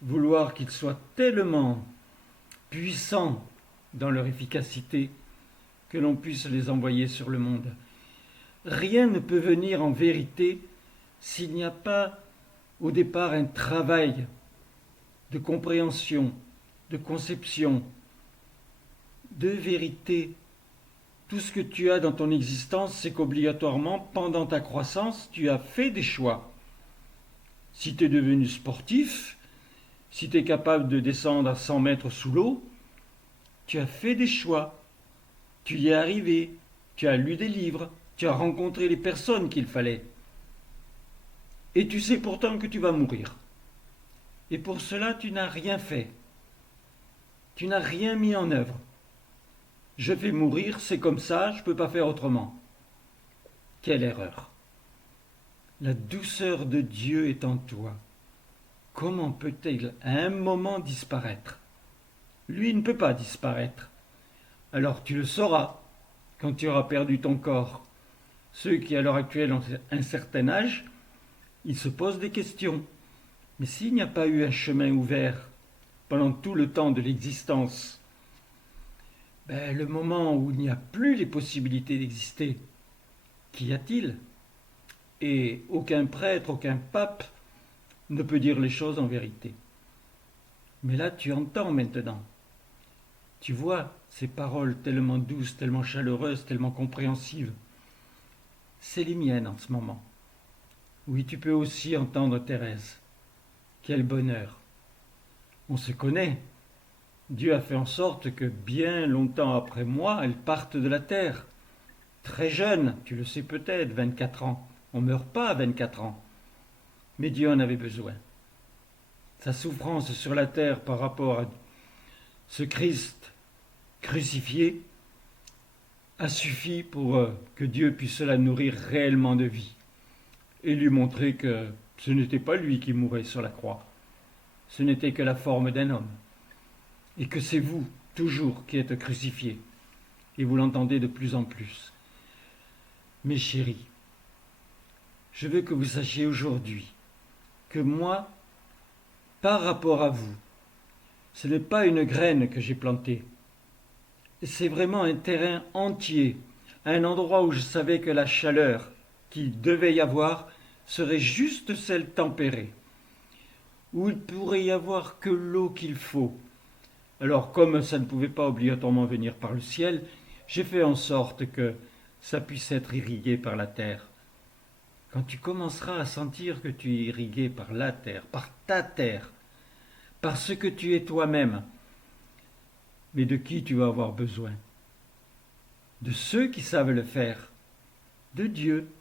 vouloir qu'ils soient tellement puissants dans leur efficacité que l'on puisse les envoyer sur le monde. Rien ne peut venir en vérité s'il n'y a pas au départ un travail de compréhension, de conception, de vérité. Tout ce que tu as dans ton existence, c'est qu'obligatoirement, pendant ta croissance, tu as fait des choix. Si tu es devenu sportif, si tu es capable de descendre à 100 mètres sous l'eau, tu as fait des choix. Tu y es arrivé, tu as lu des livres, tu as rencontré les personnes qu'il fallait. Et tu sais pourtant que tu vas mourir. Et pour cela, tu n'as rien fait. Tu n'as rien mis en œuvre. Je vais mourir, c'est comme ça, je ne peux pas faire autrement. Quelle erreur! La douceur de Dieu est en toi. comment peut-il à un moment disparaître? Lui ne peut pas disparaître. Alors tu le sauras quand tu auras perdu ton corps. Ceux qui à l'heure actuelle ont un certain âge, ils se posent des questions. Mais s'il n'y a pas eu un chemin ouvert pendant tout le temps de l'existence, le moment où il n'y a plus les possibilités d'exister, qu'y a-t-il? Et aucun prêtre, aucun pape ne peut dire les choses en vérité. Mais là, tu entends maintenant. Tu vois ces paroles tellement douces, tellement chaleureuses, tellement compréhensives. C'est les miennes en ce moment. Oui, tu peux aussi entendre Thérèse. Quel bonheur. On se connaît. Dieu a fait en sorte que bien longtemps après moi, elle parte de la terre. Très jeune, tu le sais peut-être, 24 ans. On ne meurt pas à 24 ans. Mais Dieu en avait besoin. Sa souffrance sur la terre par rapport à ce Christ crucifié a suffi pour que Dieu puisse la nourrir réellement de vie et lui montrer que ce n'était pas lui qui mourait sur la croix, ce n'était que la forme d'un homme, et que c'est vous, toujours, qui êtes crucifiés, et vous l'entendez de plus en plus. Mes chéris, je veux que vous sachiez aujourd'hui que moi, par rapport à vous, ce n'est pas une graine que j'ai plantée, c'est vraiment un terrain entier, un endroit où je savais que la chaleur qu'il devait y avoir serait juste celle tempérée, où il pourrait y avoir que l'eau qu'il faut. Alors comme ça ne pouvait pas obligatoirement venir par le ciel, j'ai fait en sorte que ça puisse être irrigué par la terre. Quand tu commenceras à sentir que tu es irrigué par la terre, par ta terre, par ce que tu es toi-même, mais de qui tu vas avoir besoin? De ceux qui savent le faire, de Dieu,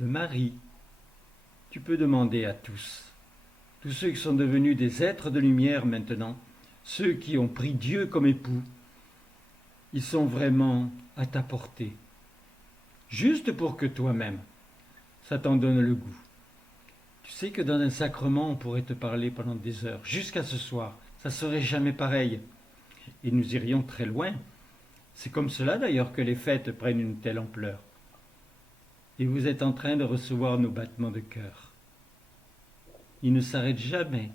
de Marie. Tu peux demander à tous ceux qui sont devenus des êtres de lumière maintenant, ceux qui ont pris Dieu comme époux, ils sont vraiment à ta portée, juste pour que toi-même, ça t'en donne le goût. Tu sais que dans un sacrement, on pourrait te parler pendant des heures, jusqu'à ce soir, ça serait jamais pareil. Et nous irions très loin. C'est comme cela d'ailleurs que les fêtes prennent une telle ampleur. Et vous êtes en train de recevoir nos battements de cœur. Ils ne s'arrêtent jamais.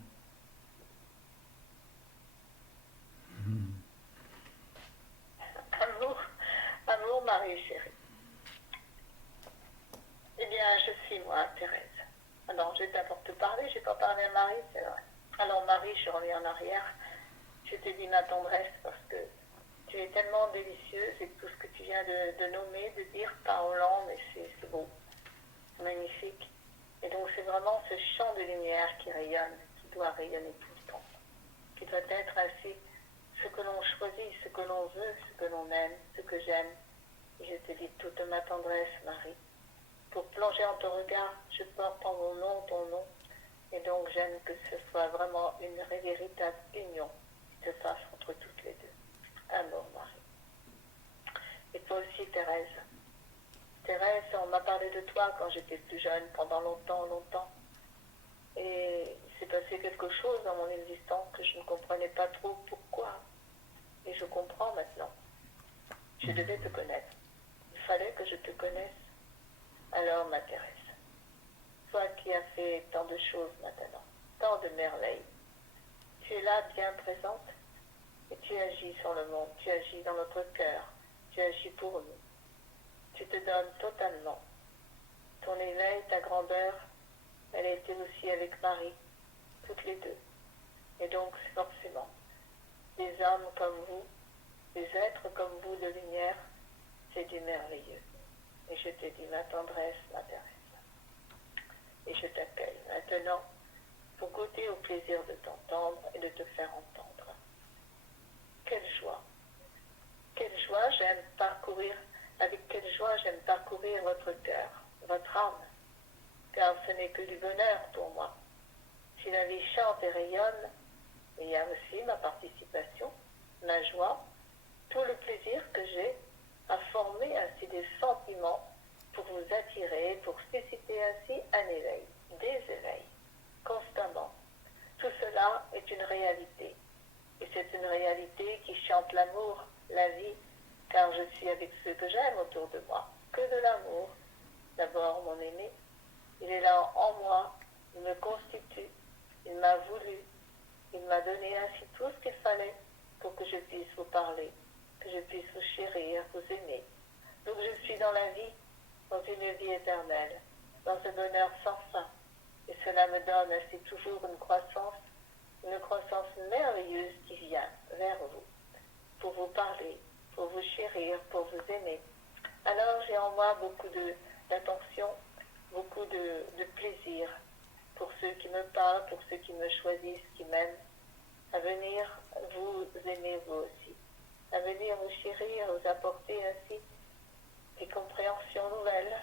Amour, Marie chérie. Eh bien, je suis moi, Thérèse. Alors, je vais d'abord te parler, je n'ai pas parlé à Marie, c'est vrai. Alors, Marie, je reviens en arrière. Je te dis ma tendresse parce que tu es tellement délicieuse et tout ce que tu viens de nommer, de dire parlant, mais c'est beau, magnifique. Et donc, c'est vraiment ce champ de lumière qui rayonne, qui doit rayonner tout le temps, qui doit être ainsi ce que l'on choisit, ce que l'on veut, ce que l'on aime, ce que j'aime. Et je te dis toute ma tendresse, Marie. Pour plonger en ton regard, je porte en mon nom ton nom. Et donc, j'aime que ce soit vraiment une véritable union qui se fasse entre toutes les deux. Amour, Marie. Et toi aussi, Thérèse. Thérèse, on m'a parlé de toi quand j'étais plus jeune, pendant longtemps. Et il s'est passé quelque chose dans mon existence que je ne comprenais pas trop pourquoi. Et je comprends maintenant. Je devais te connaître. Il fallait que je te connaisse. Alors, ma Thérèse, toi qui as fait tant de choses maintenant, tant de merveilles, tu es là bien présente et tu agis sur le monde, tu agis dans notre cœur, tu agis pour nous. Tu te donnes totalement. Ton éveil, ta grandeur, elle a été aussi avec Marie, toutes les deux. Et donc, forcément, des hommes comme vous, des êtres comme vous de lumière, c'est du merveilleux. Et je te dis ma tendresse, ma Thérèse. Et je t'accueille maintenant pour goûter au plaisir de t'entendre et de te faire entendre. Quelle joie! Quelle joie j'aime parcourir, avec quelle joie j'aime parcourir votre cœur, votre âme, car ce n'est que du bonheur pour moi. Si la vie chante et rayonne, il y a aussi ma participation, ma joie, tout le plaisir que j'ai à former ainsi des sentiments pour vous attirer, pour susciter ainsi un éveil, des éveils. Quand qui chante l'amour, la vie, car je suis avec ceux que j'aime autour de moi. Que de l'amour. D'abord, mon aimé, il est là en moi, il me constitue, il m'a voulu, il m'a donné ainsi tout ce qu'il fallait pour que je puisse vous parler, que je puisse vous chérir, vous aimer. Donc je suis dans la vie, dans une vie éternelle, dans ce bonheur sans fin. Et cela me donne ainsi toujours une croissance merveilleuse qui vient vers vous, pour vous parler, pour vous chérir, pour vous aimer. Alors j'ai en moi beaucoup d'attention, beaucoup de plaisir pour ceux qui me parlent, pour ceux qui me choisissent, qui m'aiment, à venir vous aimer vous aussi, à venir vous chérir, vous apporter ainsi des compréhensions nouvelles,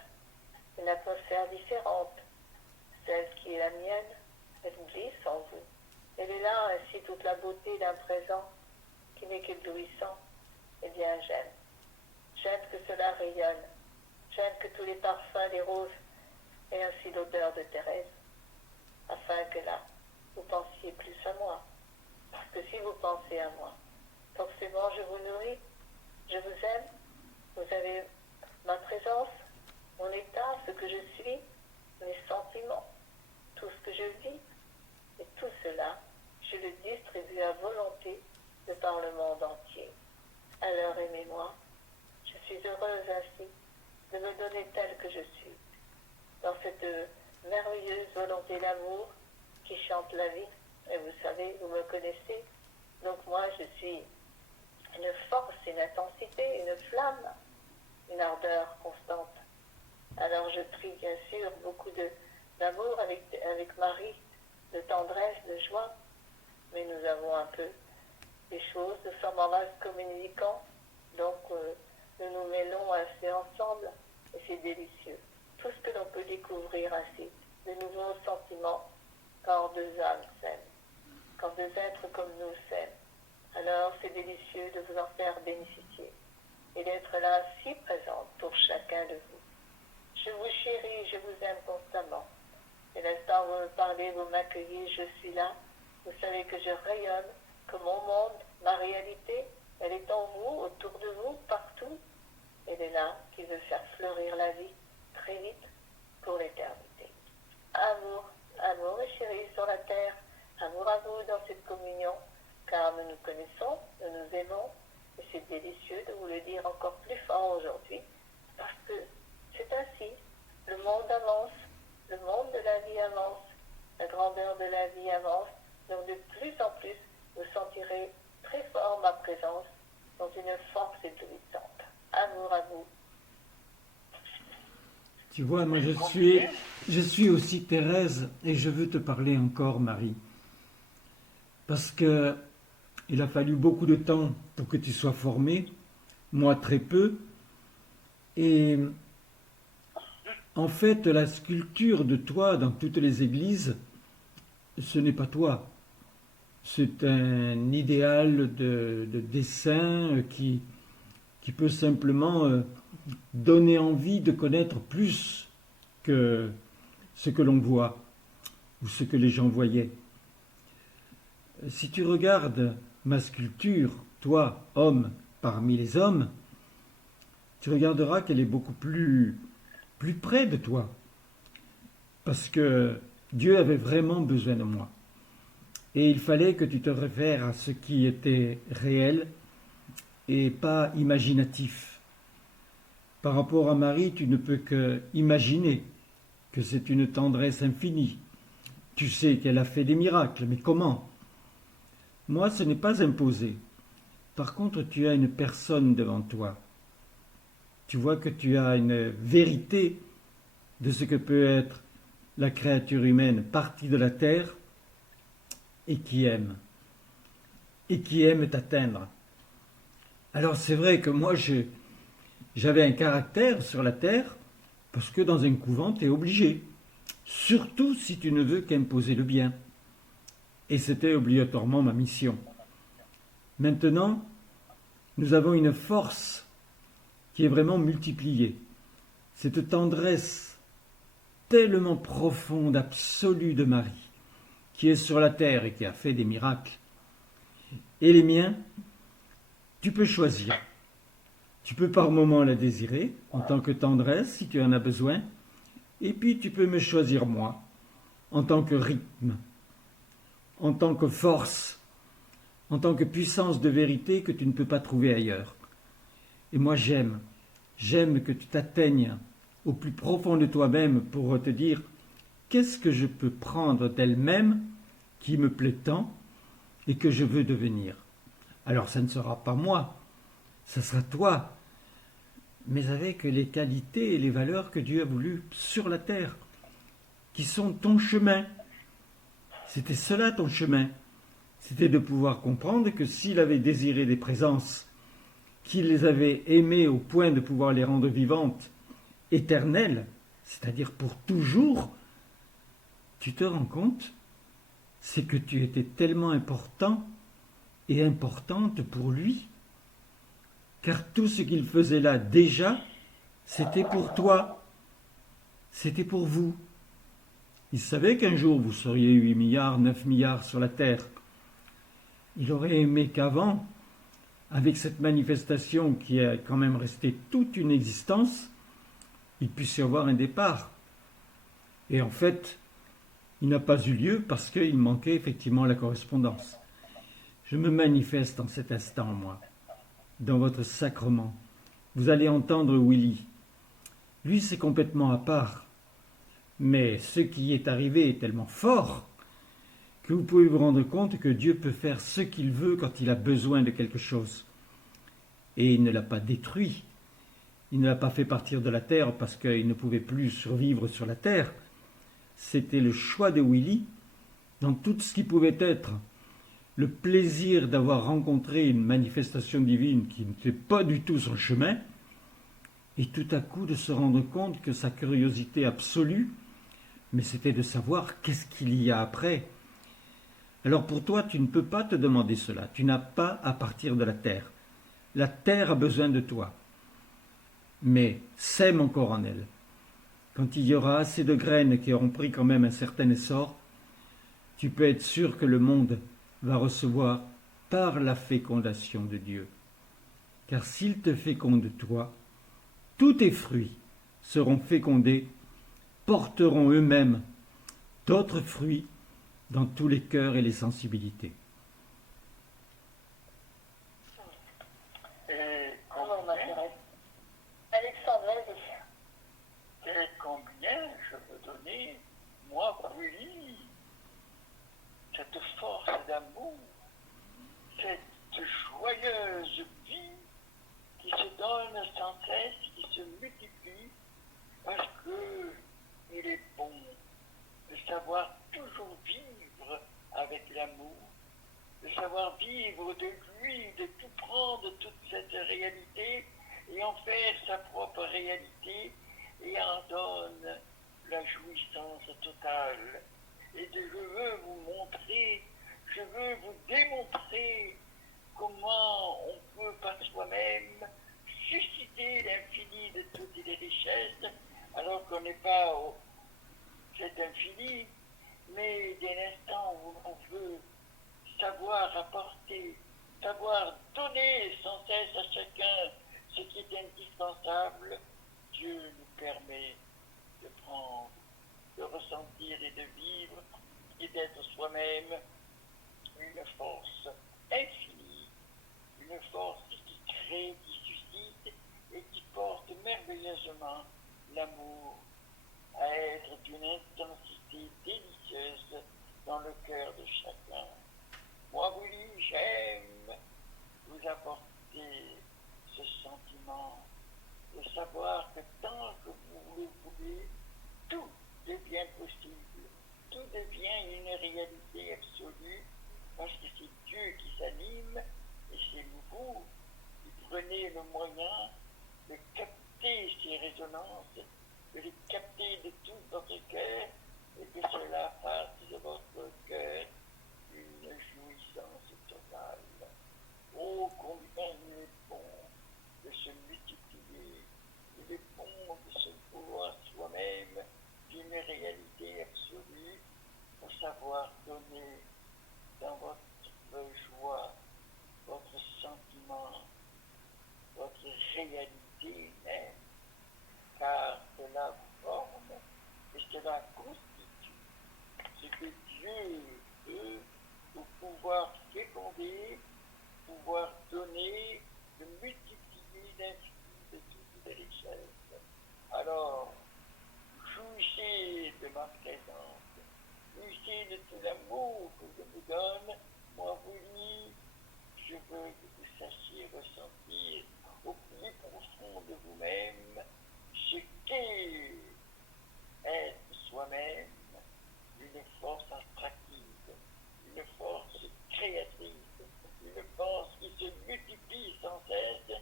une atmosphère différente, celle qui est la mienne, elle glisse en vous. Elle est là ainsi toute la beauté d'un présent qui n'est qu'éblouissant. Eh bien j'aime. J'aime que cela rayonne. J'aime que tous les parfums des roses aient ainsi l'odeur de Thérèse, afin que là, vous pensiez plus à moi. Parce que si vous pensez à moi, forcément je vous nourris, je vous aime, vous avez ma présence, mon état, ce que je suis, mes sentiments, tout ce que je vis, et tout cela, je le distribue à volonté de par le monde entier. Alors aimez-moi, je suis heureuse ainsi de me donner telle que je suis, dans cette merveilleuse volonté d'amour qui chante la vie. Et vous savez, vous me connaissez, donc moi je suis une force, une intensité, une flamme, une ardeur constante. Alors je prie bien sûr beaucoup d'amour avec Marie, de tendresse, de joie, mais nous avons un peu des choses, nous sommes en vase communicant, donc nous nous mêlons ainsi ensemble, et c'est délicieux. Tout ce que l'on peut découvrir ainsi, de nouveaux sentiments, quand deux âmes s'aiment, quand deux êtres comme nous s'aiment. Alors c'est délicieux de vous en faire bénéficier, et d'être là si présente pour chacun de vous. Je vous chéris, je vous aime constamment. Et l'instant où vous me parlez, vous m'accueillez, je suis là. Vous savez que je rayonne, que mon monde, ma réalité, elle est en vous, autour de vous, partout. Elle est là, qui veut faire fleurir la vie très vite pour l'éternité. Amour, amour et chérie sur la terre, amour à vous dans cette communion, car nous nous connaissons, nous nous aimons, et c'est délicieux de vous le dire encore plus fort aujourd'hui, parce que c'est ainsi, le monde avance, le monde de la vie avance, la grandeur de la vie avance, donc de plus en plus, vous sentirez très fort ma présence dans une force éblouissante. Amour à vous. Tu vois, moi je suis aussi Thérèse et je veux te parler encore, Marie. Parce que il a fallu beaucoup de temps pour que tu sois formée, moi très peu. Et en fait, la sculpture de toi dans toutes les églises, ce n'est pas toi. C'est un idéal de dessin qui peut simplement donner envie de connaître plus que ce que l'on voit ou ce que les gens voyaient. Si tu regardes ma sculpture, toi, homme parmi les hommes, tu regarderas qu'elle est beaucoup plus près de toi. Parce que Dieu avait vraiment besoin de moi. Et il fallait que tu te réfères à ce qui était réel et pas imaginatif. Par rapport à Marie, tu ne peux que imaginer que c'est une tendresse infinie. Tu sais qu'elle a fait des miracles, mais comment? Moi, ce n'est pas imposé. Par contre, tu as une personne devant toi. Tu vois que tu as une vérité de ce que peut être la créature humaine partie de la terre et qui aime t'atteindre. Alors c'est vrai que moi j'avais un caractère sur la terre parce que dans un couvent tu es obligé, surtout si tu ne veux qu'imposer le bien. Et c'était obligatoirement ma mission. Maintenant, nous avons une force qui est vraiment multipliée. Cette tendresse tellement profonde, absolue de Marie, qui est sur la terre et qui a fait des miracles. Et les miens, Tu peux choisir. Tu peux par moments la désirer, en tant que tendresse, si tu en as besoin, et puis tu peux me choisir moi, en tant que rythme, en tant que force, en tant que puissance de vérité que tu ne peux pas trouver ailleurs. Et moi j'aime que tu t'atteignes au plus profond de toi-même pour te dire qu'est-ce que je peux prendre d'elle-même qui me plaît tant et que je veux devenir. Alors ça ne sera pas moi, ça sera toi, mais avec les qualités et les valeurs que Dieu a voulu sur la terre, qui sont ton chemin. C'était cela ton chemin. C'était de pouvoir comprendre que s'il avait désiré des présences, qu'il les avait aimées au point de pouvoir les rendre vivantes, éternelles, c'est-à-dire pour toujours, tu te rends compte, c'est que tu étais tellement important et importante pour lui, car tout ce qu'il faisait là déjà, c'était pour toi, c'était pour vous. Il savait qu'un jour vous seriez 8 milliards, 9 milliards sur la Terre. Il aurait aimé qu'avant, avec cette manifestation qui est quand même restée toute une existence, il puisse y avoir un départ. Et en fait, il n'a pas eu lieu parce qu'il manquait effectivement la correspondance. Je me manifeste en cet instant, moi, dans votre sacrement. Vous allez entendre Willy. Lui, c'est complètement à part. Mais ce qui est arrivé est tellement fort que vous pouvez vous rendre compte que Dieu peut faire ce qu'il veut quand il a besoin de quelque chose. Et il ne l'a pas détruit. Il ne l'a pas fait partir de la terre parce qu'il ne pouvait plus survivre sur la terre. C'était le choix de Willy dans tout ce qui pouvait être. Le plaisir d'avoir rencontré une manifestation divine qui n'était pas du tout son chemin, et tout à coup de se rendre compte que sa curiosité absolue, mais c'était de savoir qu'est-ce qu'il y a après. Alors pour toi, tu ne peux pas te demander cela. Tu n'as pas à partir de la terre. La terre a besoin de toi. Mais sème encore en elle. Quand il y aura assez de graines qui auront pris quand même un certain essor, tu peux être sûr que le monde va recevoir par la fécondation de Dieu. Car s'il te féconde toi, tous tes fruits seront fécondés, porteront eux-mêmes d'autres fruits dans tous les cœurs et les sensibilités. Et Comment on m'intéresse. Alexandre, vas-y. et combien je veux donner, moi, Willy, cette force d'amour, cette joyeuse vie qui se donne sans cesse, qui se multiplie, parce que il est bon de savoir toujours vivre avec l'amour, de savoir vivre de lui, de tout prendre, toute cette réalité, et en faire sa propre réalité, et en donne la jouissance totale. Et je veux vous montrer, je veux vous démontrer comment on peut par soi-même susciter l'infini de toutes les richesses, alors qu'on n'est pas au cet infini, mais dès l'instant où on veut savoir apporter, savoir donner sans cesse à chacun ce qui est indispensable, Dieu nous permet de prendre, de ressentir et de vivre et d'être soi-même une force infinie, une force qui crée, qui suscite et qui porte merveilleusement l'amour à être d'une intensité délicieuse dans le cœur de chacun. Moi, Willy, j'aime vous apporter ce sentiment de savoir que tant que vous le voulez, tout devient possible, tout devient une réalité absolue, parce que c'est Dieu qui s'anime, et c'est vous qui prenez le moyen de capter ces résonances, de les capter de tout votre cœur, et que cela fasse de votre cœur une jouissance totale. Oh, combien il est bon de se multiplier, il est bon de se vouloir soi-même d'une réalité absolue, pour savoir donner dans votre joie, votre sentiment, réalité même, car cela vous forme et cela constitue ce que Dieu veut pour pouvoir féconder, pouvoir donner, de multiplier l'infini de toutes les richesses. Alors, jouissez de ma présence, jouissez de tout l'amour que je vous donne. Moi, vous dis, je veux que vous sachiez ressentir au plus profond de vous-même ce qu'est être soi-même, une force attractive, une force créatrice, une force qui se multiplie sans cesse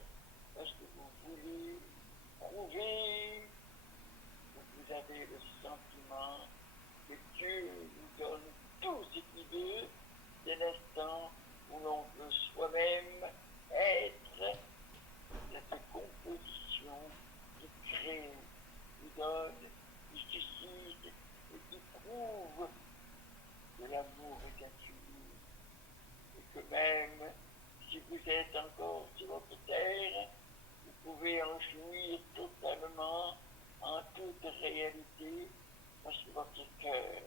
parce que vous voulez prouver que vous avez le sentiment que Dieu nous donne tout ce qu'il veut dès l'instant où l'on veut soi-même être cette composition qui crée, qui donne, qui suscite et qui prouve que l'amour est infini et que même si vous êtes encore sur votre terre, vous pouvez en jouir totalement, en toute réalité, parce que votre cœur,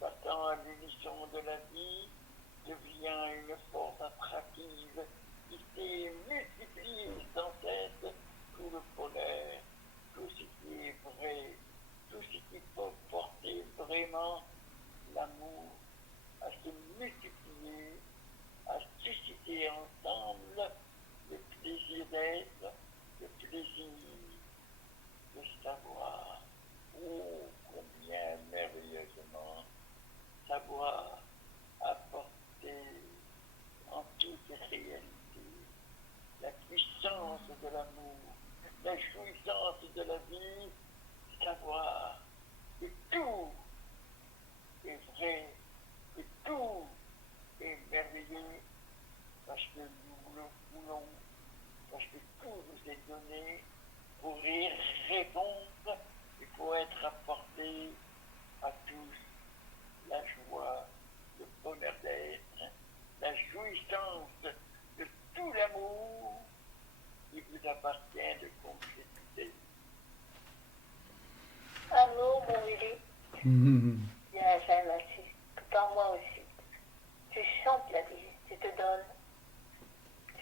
battant à l'unisson de la vie, devient une force attractive qui fait multiplier sans cesse tout le bonheur, tout ce qui est vrai, tout ce qui peut porter vraiment l'amour à se multiplier, à susciter ensemble le plaisir d'être, le plaisir de savoir. Oh, combien merveilleusement savoir apporter en toute réalité la puissance de l'amour, la jouissance de la vie, savoir que tout est vrai, que tout est merveilleux, parce que nous le voulons, parce que tout nous est donné pour y répondre et pour être apporté à tous la joie, le bonheur d'être, la jouissance de tout l'amour qui vous appartient de concrétiser. Amour, mon Willy, bien, j'aime ainsi, que par moi aussi. Tu chantes la vie, tu te donnes,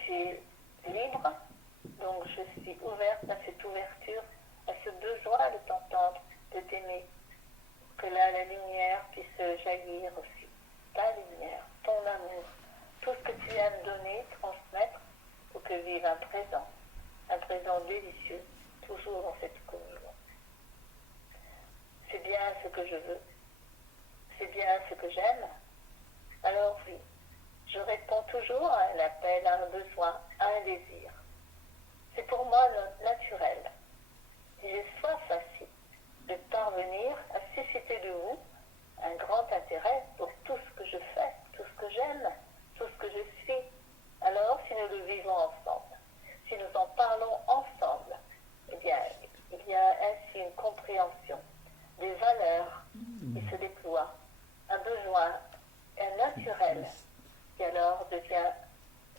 tu es libre, donc je suis ouverte à cette ouverture, à ce besoin de t'entendre, de t'aimer, que là la lumière puisse jaillir aussi. Ta lumière, ton amour, tout ce que tu aimes donner, transmettre, pour que vive un présent délicieux, toujours dans cette communion. C'est bien ce que je veux, c'est bien ce que j'aime. Alors oui, je réponds toujours à un appel, à un besoin, à un désir. C'est pour moi naturel. J'ai soif ainsi de parvenir à susciter de vous un grand intérêt pour tout ce que je fais, tout ce que j'aime, tout ce que je suis. Alors, si nous le vivons ensemble, si nous en parlons ensemble, eh bien, il y a ainsi une compréhension des valeurs qui se déploient, un besoin, un naturel, qui alors devient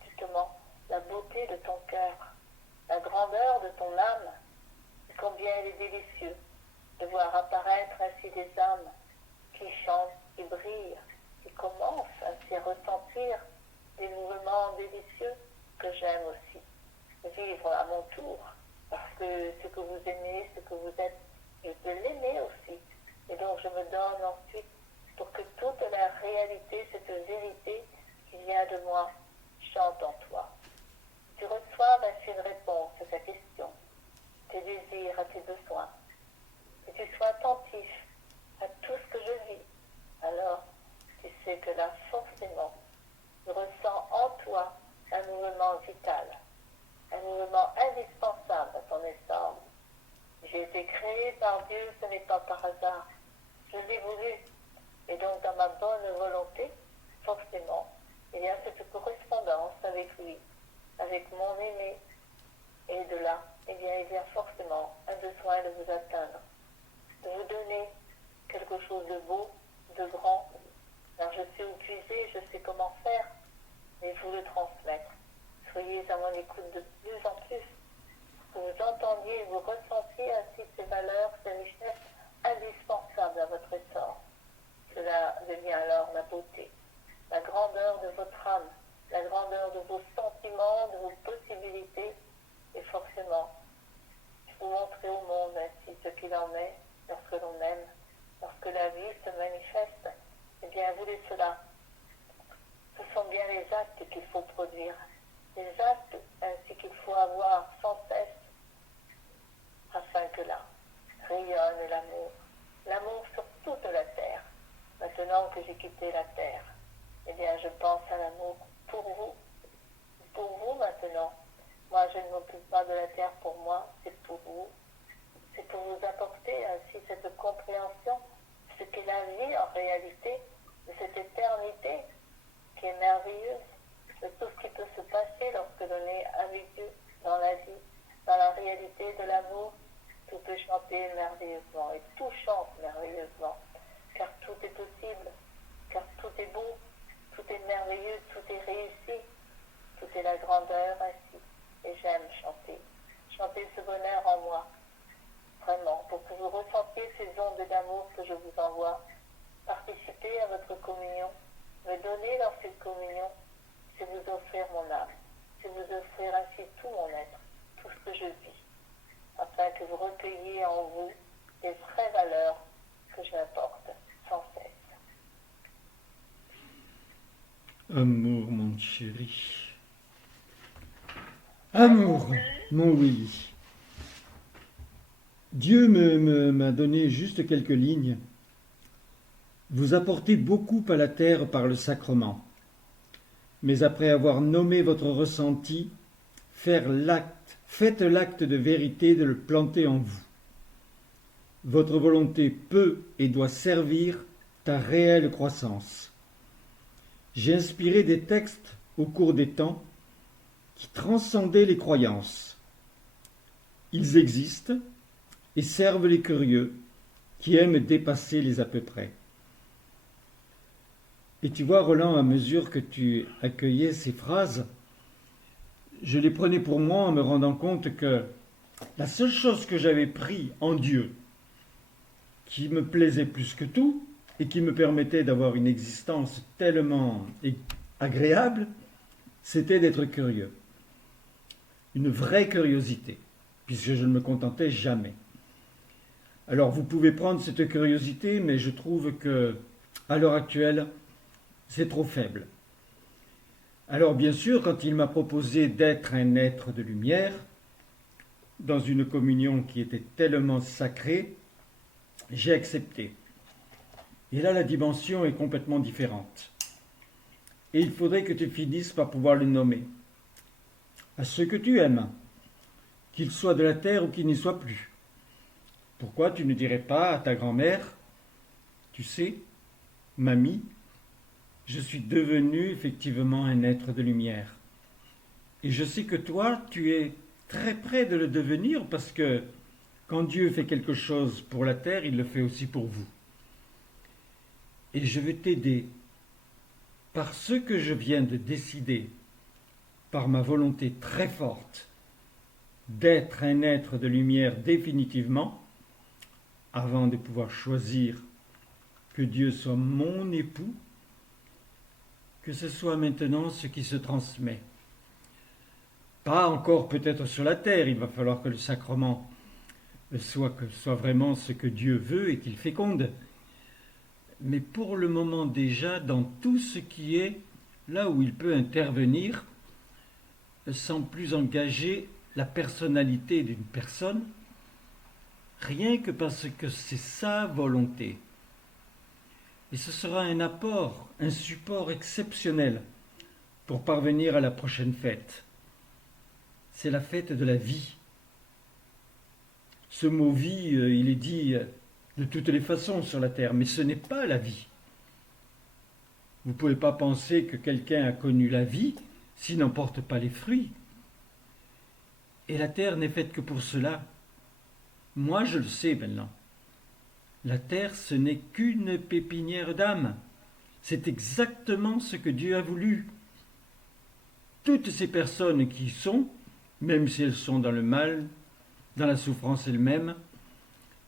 justement la beauté de ton cœur, la grandeur de ton âme, et combien il est délicieux de voir apparaître ainsi des âmes qui chantent, qui brillent, qui commencent ainsi à ressentir des mouvements délicieux que j'aime aussi vivre à mon tour, parce que ce que vous aimez, ce que vous êtes, je peux l'aimer aussi. Et donc je me donne ensuite pour que toute la réalité, cette vérité qui vient de moi, chante en toi. Tu reçois ainsi une réponse à ta question, tes désirs, à tes besoins, que tu sois attentif à tout ce que je vis. Alors, tu sais que là, forcément, je ressens en toi un mouvement vital, un mouvement indispensable à ton essence. J'ai été créée par Dieu, ce n'est pas par hasard. Je l'ai voulu. Et donc, dans ma bonne volonté, forcément, il y a cette correspondance avec lui, avec mon aimé. Et de là, eh bien, il y a forcément un besoin de vous atteindre, de vous donner quelque chose de beau, de grand. Alors, je sais où puiser, je sais comment faire, mais vous le transmettre. Soyez à mon écoute de plus en plus. entendiez et vous ressentiez ainsi ces valeurs, ces richesses indispensables à votre essor. Cela devient alors la beauté, la grandeur de votre âme, la grandeur de vos sentiments, de vos possibilités, et forcément, vous montrez au monde ainsi ce qu'il en est lorsque l'on aime, lorsque la vie se manifeste. Eh bien, voulez cela. Ce sont bien les actes qu'il faut produire, les actes ainsi qu'il faut avoir sans cesse, afin que là rayonne l'amour, l'amour sur toute la terre. Maintenant que j'ai quitté la terre, eh bien, je pense à l'amour pour vous maintenant. Moi, je ne m'occupe pas de la terre pour moi, c'est pour vous. C'est pour vous apporter ainsi cette compréhension de ce qu'est la vie en réalité, de cette éternité qui est merveilleuse, de tout ce qui peut se passer lorsque l'on est avec Dieu dans la vie, dans la réalité de l'amour. Tout peut chanter merveilleusement et tout chante merveilleusement, car tout est possible, car tout est beau, tout est merveilleux, tout est réussi, tout est la grandeur ainsi. Et j'aime chanter ce bonheur en moi, vraiment, pour que vous ressentiez ces ondes d'amour que je vous envoie. Participer à votre communion, me donner dans cette communion, c'est vous offrir mon âme, c'est vous offrir ainsi tout mon être, tout ce que je vis, afin que vous recueilliez en vous les vraies valeurs que j'apporte sans cesse. Amour, mon chéri. Amour, mon oui. Dieu m'a donné juste quelques lignes. Vous apportez beaucoup à la terre par le sacrement. Mais après avoir nommé votre ressenti, faites l'acte de vérité de le planter en vous. Votre volonté peut et doit servir ta réelle croissance. J'ai inspiré des textes au cours des temps qui transcendaient les croyances. Ils existent et servent les curieux qui aiment dépasser les à peu près. Et tu vois, Roland, à mesure que tu accueillais ces phrases, je les prenais pour moi en me rendant compte que la seule chose que j'avais pris en Dieu, qui me plaisait plus que tout, et qui me permettait d'avoir une existence tellement agréable, c'était d'être curieux. Une vraie curiosité, puisque je ne me contentais jamais. Alors vous pouvez prendre cette curiosité, mais je trouve que, à l'heure actuelle, c'est trop faible. Alors bien sûr, quand il m'a proposé d'être un être de lumière, dans une communion qui était tellement sacrée, j'ai accepté. Et là, la dimension est complètement différente. Et il faudrait que tu finisses par pouvoir le nommer. À ceux que tu aimes, qu'ils soient de la terre ou qu'ils n'y soient plus. Pourquoi tu ne dirais pas à ta grand-mère, tu sais, mamie, je suis devenu effectivement un être de lumière. Et je sais que toi, tu es très près de le devenir parce que quand Dieu fait quelque chose pour la terre, il le fait aussi pour vous. Et je vais t'aider par ce que je viens de décider, par ma volonté très forte d'être un être de lumière définitivement, avant de pouvoir choisir que Dieu soit mon époux, que ce soit maintenant ce qui se transmet. Pas encore peut-être sur la terre, il va falloir que le sacrement soit vraiment ce que Dieu veut et qu'il féconde. Mais pour le moment déjà, dans tout ce qui est là où il peut intervenir, sans plus engager la personnalité d'une personne, rien que parce que c'est sa volonté. Et ce sera un apport, un support exceptionnel pour parvenir à la prochaine fête. C'est la fête de la vie. Ce mot vie, il est dit de toutes les façons sur la terre, mais ce n'est pas la vie. Vous ne pouvez pas penser que quelqu'un a connu la vie s'il n'en porte pas les fruits. Et la terre n'est faite que pour cela. Moi, je le sais maintenant. La terre, ce n'est qu'une pépinière d'âme. C'est exactement ce que Dieu a voulu. Toutes ces personnes qui y sont, même si elles sont dans le mal, dans la souffrance elle-même,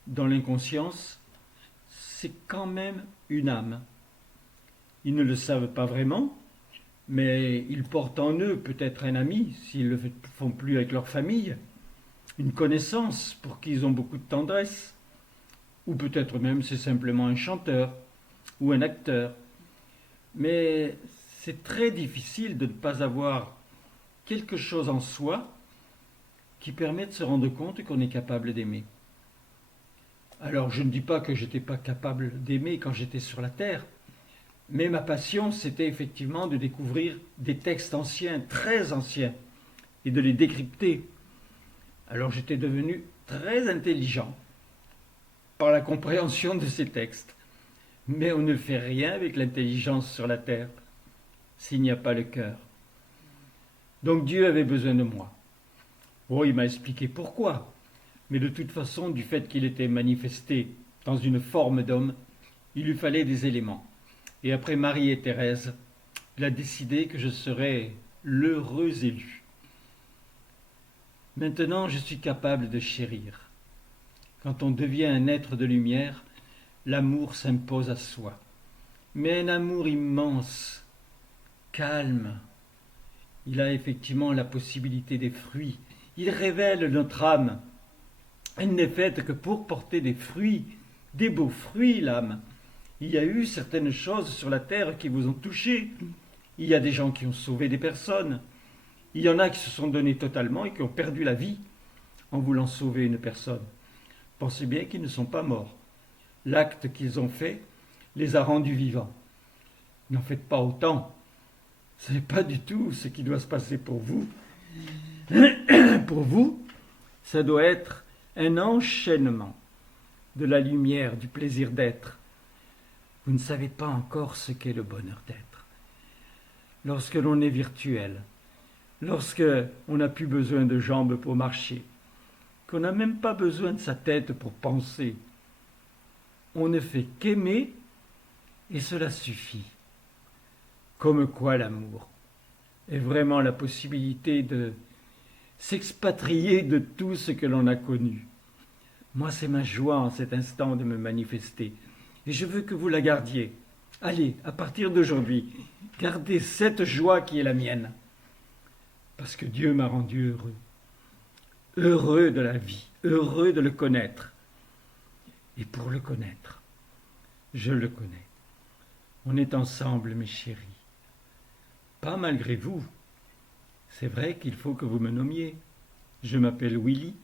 dans l'inconscience, c'est quand même une âme. Ils ne le savent pas vraiment, mais ils portent en eux peut-être un ami, s'ils ne le font plus avec leur famille, une connaissance pour qui ils ont beaucoup de tendresse, ou peut-être même c'est simplement un chanteur ou un acteur. Mais c'est très difficile de ne pas avoir quelque chose en soi qui permet de se rendre compte qu'on est capable d'aimer. Alors je ne dis pas que je n'étais pas capable d'aimer quand j'étais sur la terre, mais ma passion c'était effectivement de découvrir des textes anciens, très anciens, et de les décrypter. Alors j'étais devenu très intelligent par la compréhension de ces textes. Mais on ne fait rien avec l'intelligence sur la terre s'il n'y a pas le cœur. Donc Dieu avait besoin de moi. Oh, il m'a expliqué pourquoi. Mais de toute façon, du fait qu'il était manifesté dans une forme d'homme, il lui fallait des éléments. Et après Marie et Thérèse, il a décidé que je serais l'heureux élu. Maintenant, je suis capable de chérir. Quand on devient un être de lumière, l'amour s'impose à soi. Mais un amour immense, calme. Il a effectivement la possibilité des fruits. Il révèle notre âme. Elle n'est faite que pour porter des fruits, des beaux fruits, l'âme. Il y a eu certaines choses sur la terre qui vous ont touché. Il y a des gens qui ont sauvé des personnes. Il y en a qui se sont donnés totalement et qui ont perdu la vie en voulant sauver une personne. Pensez bien qu'ils ne sont pas morts. L'acte qu'ils ont fait les a rendus vivants. N'en faites pas autant. Ce n'est pas du tout ce qui doit se passer pour vous. Pour vous, ça doit être un enchaînement de la lumière, du plaisir d'être. Vous ne savez pas encore ce qu'est le bonheur d'être. Lorsque l'on est virtuel, lorsque on n'a plus besoin de jambes pour marcher, qu'on n'a même pas besoin de sa tête pour penser, on ne fait qu'aimer et cela suffit. Comme quoi l'amour est vraiment la possibilité de s'expatrier de tout ce que l'on a connu. Moi, c'est ma joie en cet instant de me manifester. Et je veux que vous la gardiez. Allez, à partir d'aujourd'hui, gardez cette joie qui est la mienne. Parce que Dieu m'a rendu heureux. Heureux de la vie, heureux de le connaître. Et pour le connaître, je le connais. On est ensemble, mes chéris. Pas malgré vous. C'est vrai qu'il faut que vous me nommiez. Je m'appelle Willy.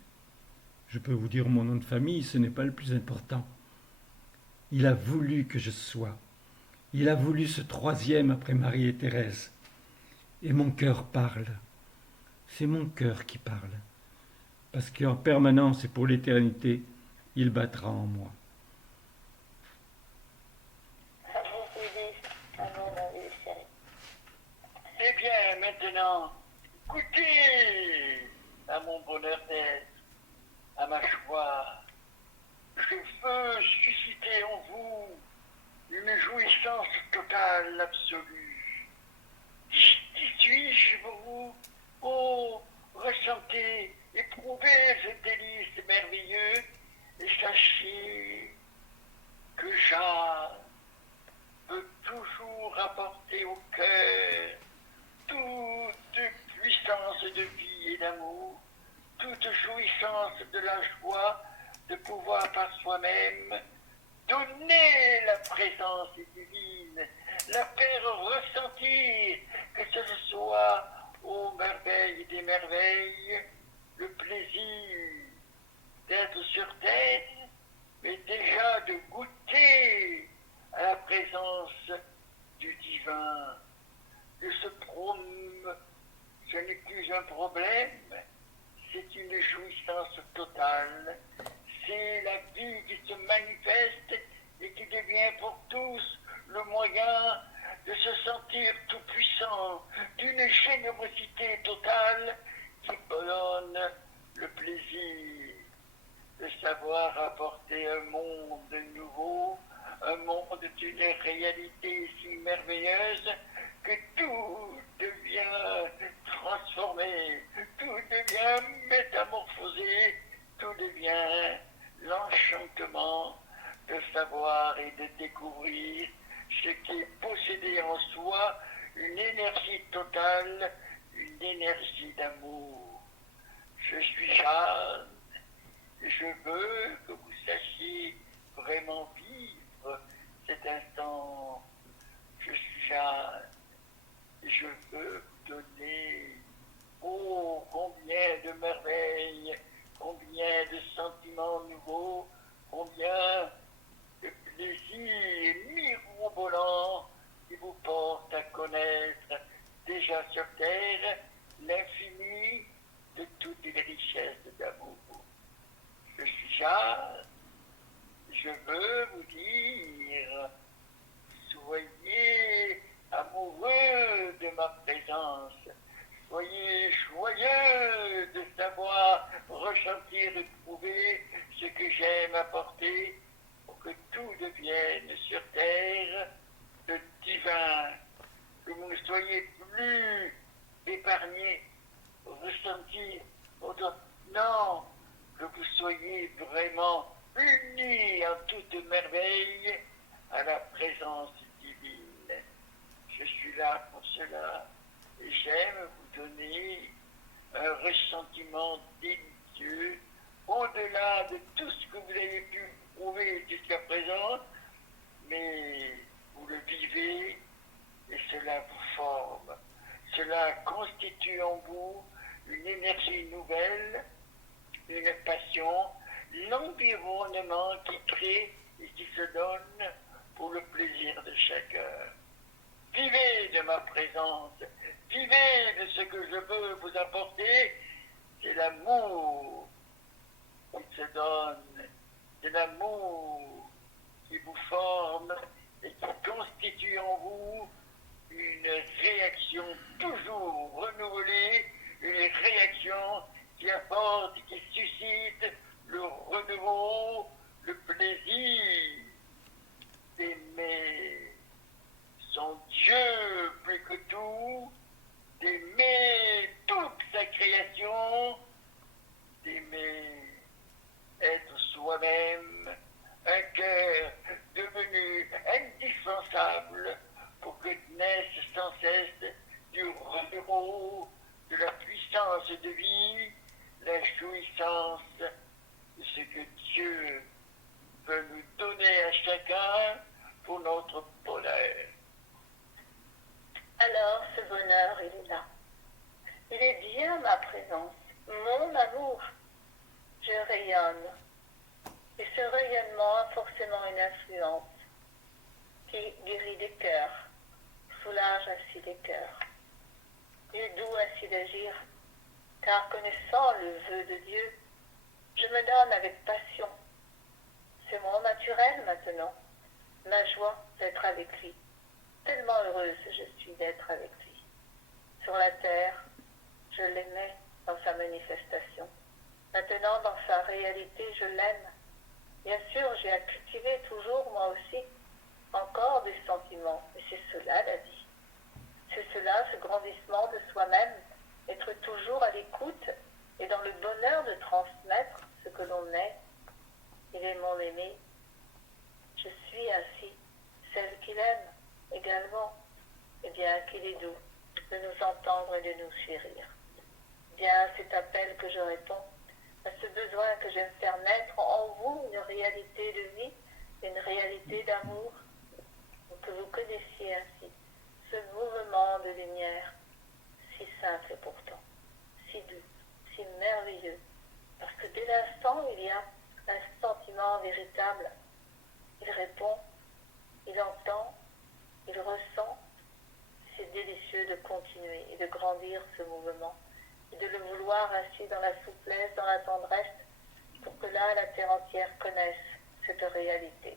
Je peux vous dire mon nom de famille, ce n'est pas le plus important. Il a voulu que je sois. Il a voulu ce troisième après Marie et Thérèse. Et mon cœur parle. C'est mon cœur qui parle. Parce qu'en permanence et pour l'éternité, il battra en moi. Eh bien, maintenant, goûtez à mon bonheur d'être, à ma joie. Je veux susciter en vous une jouissance totale, absolue. Qui suis-je pour vous? Oh, ressentez, éprouvez ce délice merveilleux et sachez que Jeanne peut toujours apporter au cœur toute puissance de vie et d'amour, toute jouissance de la joie de pouvoir par soi-même donner la présence divine, la faire ressentir, que ce soit aux merveilles des merveilles, le plaisir d'être sur terre, mais déjà de goûter à la présence du divin, de ce ce n'est plus un problème, c'est une jouissance totale, c'est la vie qui se manifeste et qui devient pour tous le moyen de se sentir tout puissant, d'une générosité totale qui donne le plaisir de savoir apporter un monde nouveau, un monde d'une réalité si merveilleuse que tout devient transformé, tout devient métamorphosé, tout parole une énergie d'amour. Je suis Jeanne, et je veux que vous sachiez vraiment vivre cet instant. Je suis Jeanne, et je veux vous donner, oh, combien de merveilles, combien de sentiments nouveaux, combien de plaisirs mirobolants qui vous portent à connaître déjà sur terre l'infini de toutes les richesses d'amour. Je suis Jeanne, je veux vous dire, soyez amoureux de ma présence, soyez joyeux de savoir ressentir et trouver ce que j'aime apporter pour que tout devienne sur terre de divin, que vous ne soyez plus épargnés, ressentis, non, que vous soyez vraiment unis en toute merveille à la présence divine. Je suis là pour cela et j'aime vous donner un ressentiment délicieux au-delà de tout ce que vous avez pu prouver jusqu'à présent, mais vous le vivez et cela vous forme. Cela constitue en vous une énergie nouvelle, une passion, l'environnement qui crée et qui se donne pour le plaisir de chacun. Vivez de ma présence, vivez de ce que je veux vous apporter, c'est l'amour qui se donne, c'est l'amour qui vous forme et qui constitue en vous une réaction toujours renouvelée, une réaction qui apporte, qui suscite le renouveau, le plaisir d'aimer son Dieu plus que tout, d'aimer toute sa création, d'aimer être soi-même, un cœur devenu indispensable pour que naisse sans cesse du renouveau, de la puissance de vie, la jouissance de ce que Dieu veut nous donner à chacun pour notre bonheur. Alors ce bonheur, il est là. Il est bien ma présence, mon amour. Je rayonne. Et ce rayonnement a forcément une influence qui guérit des cœurs, soulage ainsi les cœurs. Il est doux ainsi d'agir, car connaissant le vœu de Dieu, je me donne avec passion. C'est mon naturel maintenant, ma joie d'être avec lui. Tellement heureuse je suis d'être avec lui. Sur la terre, je l'aimais dans sa manifestation. Maintenant, dans sa réalité, je l'aime. Bien sûr, j'ai à cultiver toujours, moi aussi, encore des sentiments. Et c'est cela, la vie. C'est cela, ce grandissement de soi-même, être toujours à l'écoute et dans le bonheur de transmettre ce que l'on est. Il est mon aimé. Je suis ainsi, celle qu'il aime également. Et bien qu'il est doux de nous entendre et de nous chérir. Bien à cet appel que je réponds, à ce besoin que j'aime faire naître en vous une réalité de vie, une réalité d'amour, que vous connaissiez ainsi ce mouvement de lumière, si simple pourtant, si doux, si merveilleux, parce que dès l'instant il y a un sentiment véritable. Il répond, il entend, il ressent. C'est délicieux de continuer et de grandir ce mouvement, et de le vouloir ainsi dans la souplesse, dans la tendresse, pour que là, la terre entière connaisse cette réalité.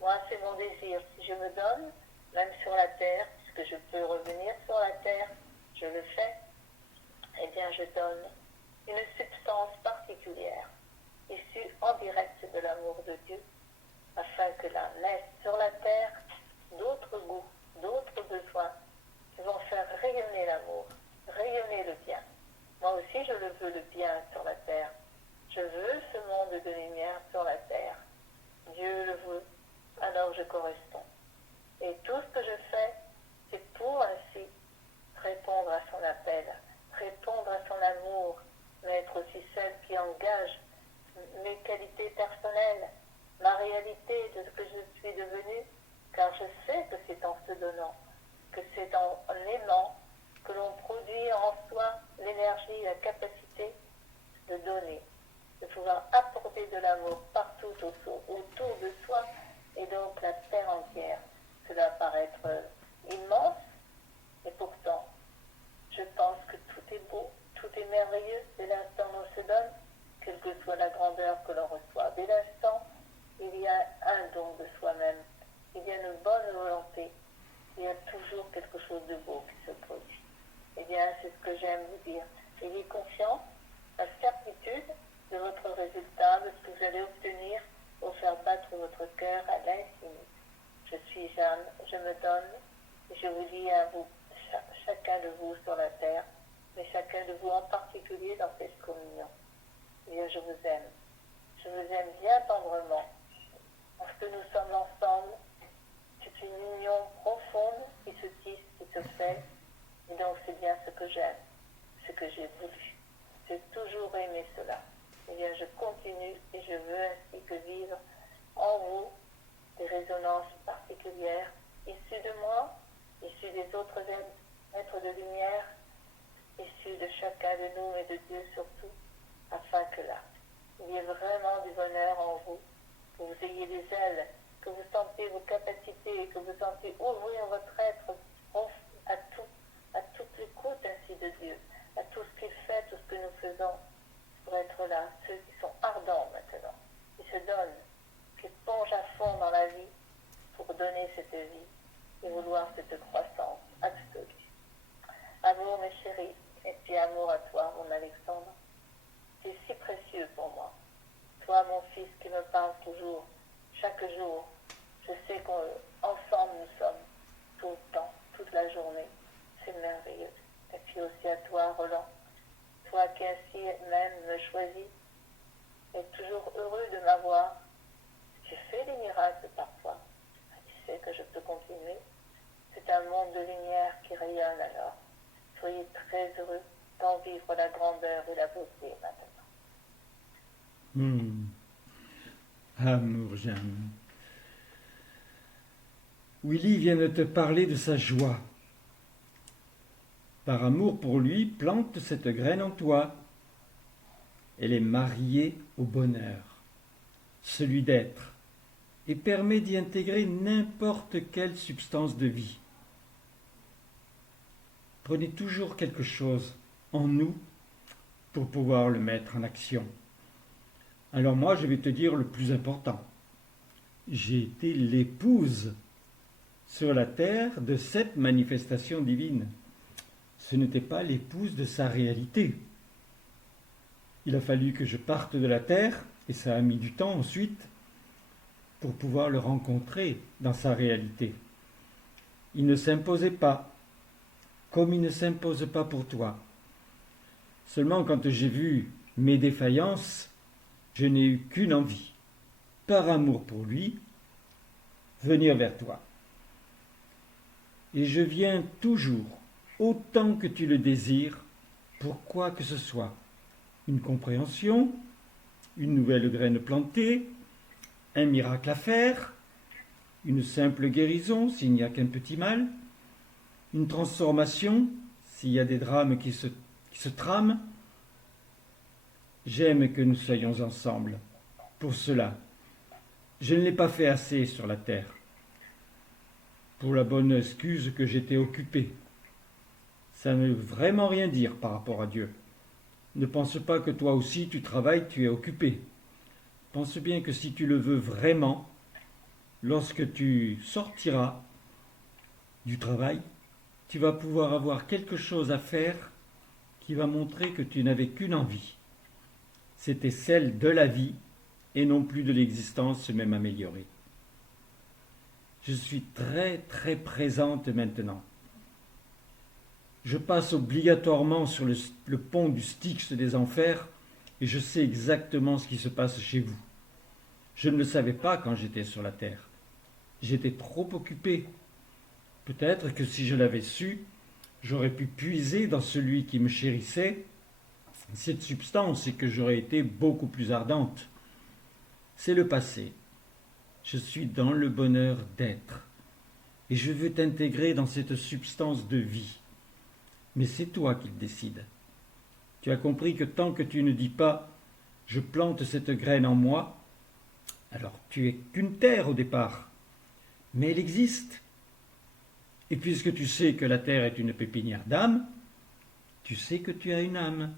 Moi, c'est mon désir. Si je me donne, même sur la terre, puisque je peux revenir sur la terre, je le fais, eh bien, je donne une substance particulière, issue en direct de l'amour de Dieu, afin que là naissent sur la terre d'autres goûts, d'autres besoins, qui vont faire rayonner l'amour, rayonner le bien. Moi aussi, je le veux, le bien sur la terre. Je veux ce monde de lumière sur la terre. Dieu le veut, alors je corresponds. Et tout ce que je fais, c'est pour ainsi répondre à son appel. capacité de donner, de pouvoir apporter de l'amour partout autour de soi et donc la terre entière. Cela paraît être immense, et pourtant, je pense que tout est beau, tout est merveilleux dès l'instant où on se donne, quelle que soit la grandeur que l'on reçoit. Dès l'instant, il y a un don de soi-même, il y a une bonne volonté, il y a toujours quelque chose de beau qui se produit. Eh bien, c'est ce que j'aime vous dire. Ayez confiance, la certitude de votre résultat, de ce que vous allez obtenir pour faire battre votre cœur à l'infini. Je suis Jeanne, je me donne, et je vous dis à vous, chacun de vous sur la terre, mais chacun de vous en particulier dans cette communion. Eh bien, je vous aime. Je vous aime bien tendrement, parce que nous sommes ensemble. C'est une union profonde qui se tisse, qui se fait, et donc c'est bien ce que j'aime, ce que j'ai voulu. J'ai toujours aimé cela. Eh bien, je continue et je veux ainsi que vivre en vous des résonances particulières, issues de moi, issues des autres êtres de lumière, issues de chacun de nous et de Dieu surtout, afin que là, il y ait vraiment du bonheur en vous, que vous ayez des ailes, que vous sentiez vos capacités et que vous sentiez ouvrir votre être à toute l'écoute ainsi de Dieu, à tout ce qu'il fait, tout ce que nous faisons pour être là, ceux qui sont ardents maintenant, qui se donnent, qui plongent à fond dans la vie pour donner cette vie et vouloir cette croissance absolue. Amour mes chéris, et puis amour à toi mon Alexandre, tu es si précieux pour moi. Toi mon fils qui me parle toujours, chaque jour, je sais qu'ensemble nous sommes tout le temps, toute la journée, c'est merveilleux. Et puis aussi à toi Roland, toi qui ainsi même me choisis, et toujours heureux de m'avoir. Tu fais des miracles parfois, tu sais que je peux continuer. C'est un monde de lumière qui rayonne alors. Soyez très heureux d'en vivre la grandeur et la beauté maintenant. Amour, Jeanne. Willy vient de te parler de sa joie. Par amour pour lui, plante cette graine en toi. Elle est mariée au bonheur, celui d'être, et permet d'y intégrer n'importe quelle substance de vie. Prenez toujours quelque chose en nous pour pouvoir le mettre en action. Alors moi, je vais te dire le plus important. J'ai été l'épouse sur la terre de cette manifestation divine. Ce n'était pas l'épouse de sa réalité. Il a fallu que je parte de la terre, et ça a mis du temps ensuite, pour pouvoir le rencontrer dans sa réalité. Il ne s'imposait pas, comme il ne s'impose pas pour toi. Seulement quand j'ai vu mes défaillances, je n'ai eu qu'une envie, par amour pour lui, venir vers toi. Et je viens toujours, autant que tu le désires, pour quoi que ce soit. Une compréhension, une nouvelle graine plantée, un miracle à faire, une simple guérison s'il n'y a qu'un petit mal, une transformation s'il y a des drames qui se trament. J'aime que nous soyons ensemble. Pour cela, je ne l'ai pas fait assez sur la terre, pour la bonne excuse que j'étais occupé. Ça ne veut vraiment rien dire par rapport à Dieu. Ne pense pas que toi aussi tu travailles, tu es occupé. Pense bien que si tu le veux vraiment, lorsque tu sortiras du travail, tu vas pouvoir avoir quelque chose à faire qui va montrer que tu n'avais qu'une envie. C'était celle de la vie et non plus de l'existence même améliorée. Je suis très très présente maintenant. Je passe obligatoirement sur le pont du Styx des Enfers et je sais exactement ce qui se passe chez vous. Je ne le savais pas quand j'étais sur la terre. J'étais trop occupé. Peut-être que si je l'avais su, j'aurais pu puiser dans celui qui me chérissait cette substance et que j'aurais été beaucoup plus ardente. C'est le passé. Je suis dans le bonheur d'être et je veux t'intégrer dans cette substance de vie. Mais c'est toi qui le décides. Tu as compris que tant que tu ne dis pas « je plante cette graine en moi », alors tu es qu'une terre au départ, mais elle existe. Et puisque tu sais que la terre est une pépinière d'âme, tu sais que tu as une âme.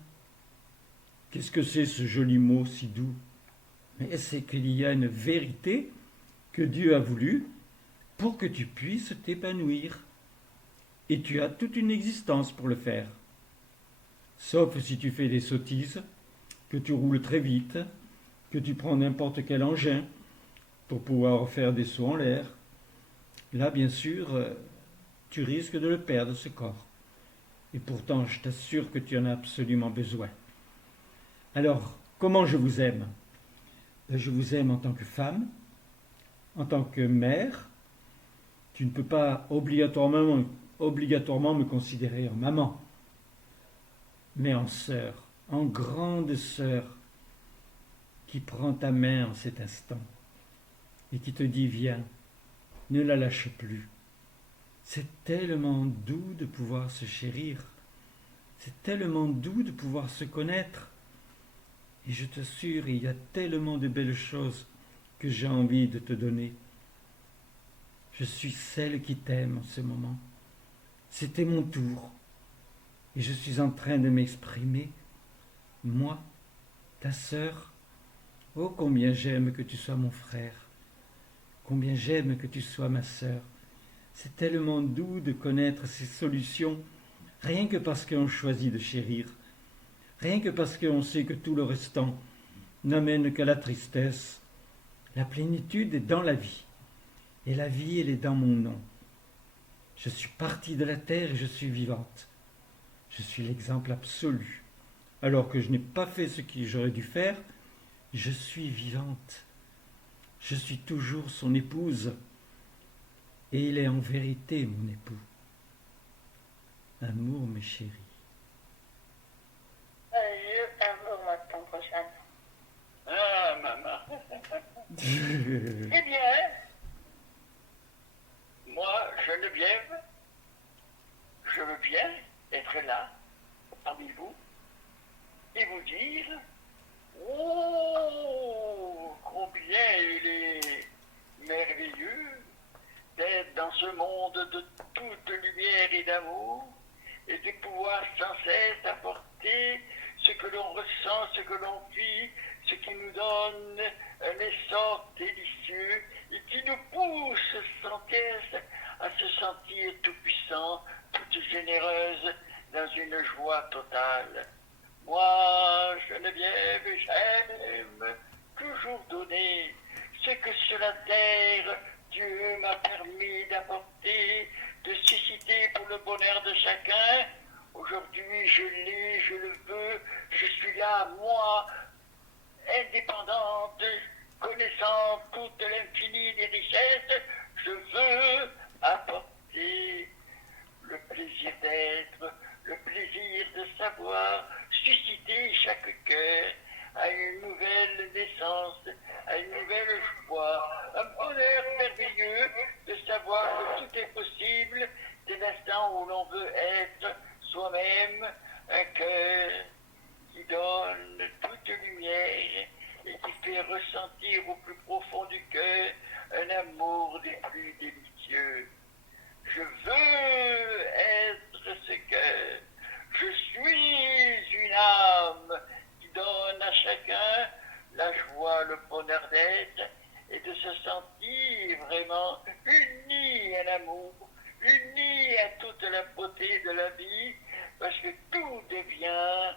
Qu'est-ce que c'est ce joli mot si doux? Mais c'est qu'il y a une vérité que Dieu a voulu pour que tu puisses t'épanouir. Et tu as toute une existence pour le faire. Sauf si tu fais des sottises, que tu roules très vite, que tu prends n'importe quel engin pour pouvoir faire des sauts en l'air. Là, bien sûr, tu risques de le perdre, ce corps. Et pourtant, je t'assure que tu en as absolument besoin. Alors, comment je vous aime? Je vous aime en tant que femme, en tant que mère. Tu ne peux pas obligatoirement me considérer en maman, mais en sœur, en grande sœur, qui prend ta main en cet instant et qui te dit viens, ne la lâche plus. C'est tellement doux de pouvoir se chérir, c'est tellement doux de pouvoir se connaître. Et je t'assure, il y a tellement de belles choses que j'ai envie de te donner. Je suis celle qui t'aime en ce moment. C'était mon tour. Et je suis en train de m'exprimer. Moi, ta sœur. Oh, combien j'aime que tu sois mon frère. Combien j'aime que tu sois ma sœur. C'est tellement doux de connaître ces solutions, rien que parce qu'on choisit de chérir. Rien que parce qu'on sait que tout le restant n'amène qu'à la tristesse. La plénitude est dans la vie. Et la vie, elle est dans mon nom. Je suis partie de la terre et je suis vivante. Je suis l'exemple absolu. Alors que je n'ai pas fait ce que j'aurais dû faire, je suis vivante. Je suis toujours son épouse. Et il est en vérité mon époux. Amour, mes chéris. Amour, ma tante prochaine. Ah, maman. Eh bien, moi, Geneviève, je veux bien être là, parmi vous, et vous dire, oh, combien il est merveilleux d'être dans ce monde de toute lumière et d'amour, et de pouvoir sans cesse apporter ce que l'on ressent, ce que l'on vit, ce qui nous donne un essor délicieux et qui nous pousse sans cesse à se sentir tout puissant, toute généreuse, dans une joie totale. Moi, Geneviève, j'aime toujours donner ce que sur la terre Dieu m'a permis d'apporter, de susciter pour le bonheur de chacun. Aujourd'hui, je l'ai, je le veux, je suis là, moi, indépendante, connaissant toute l'infini des richesses, je veux apporter le plaisir d'être, le plaisir de savoir, susciter chaque cœur à une nouvelle naissance, à une nouvelle joie, un bonheur merveilleux de savoir que tout est possible dès l'instant où l'on veut être soi-même, un cœur qui donne toute lumière et qui fait ressentir au plus profond du cœur un amour des plus délicieux. Je veux être ce cœur. Je suis une âme qui donne à chacun la joie, le bonheur d'être et de se sentir vraiment uni à l'amour, uni à toute la beauté de la vie, parce que tout devient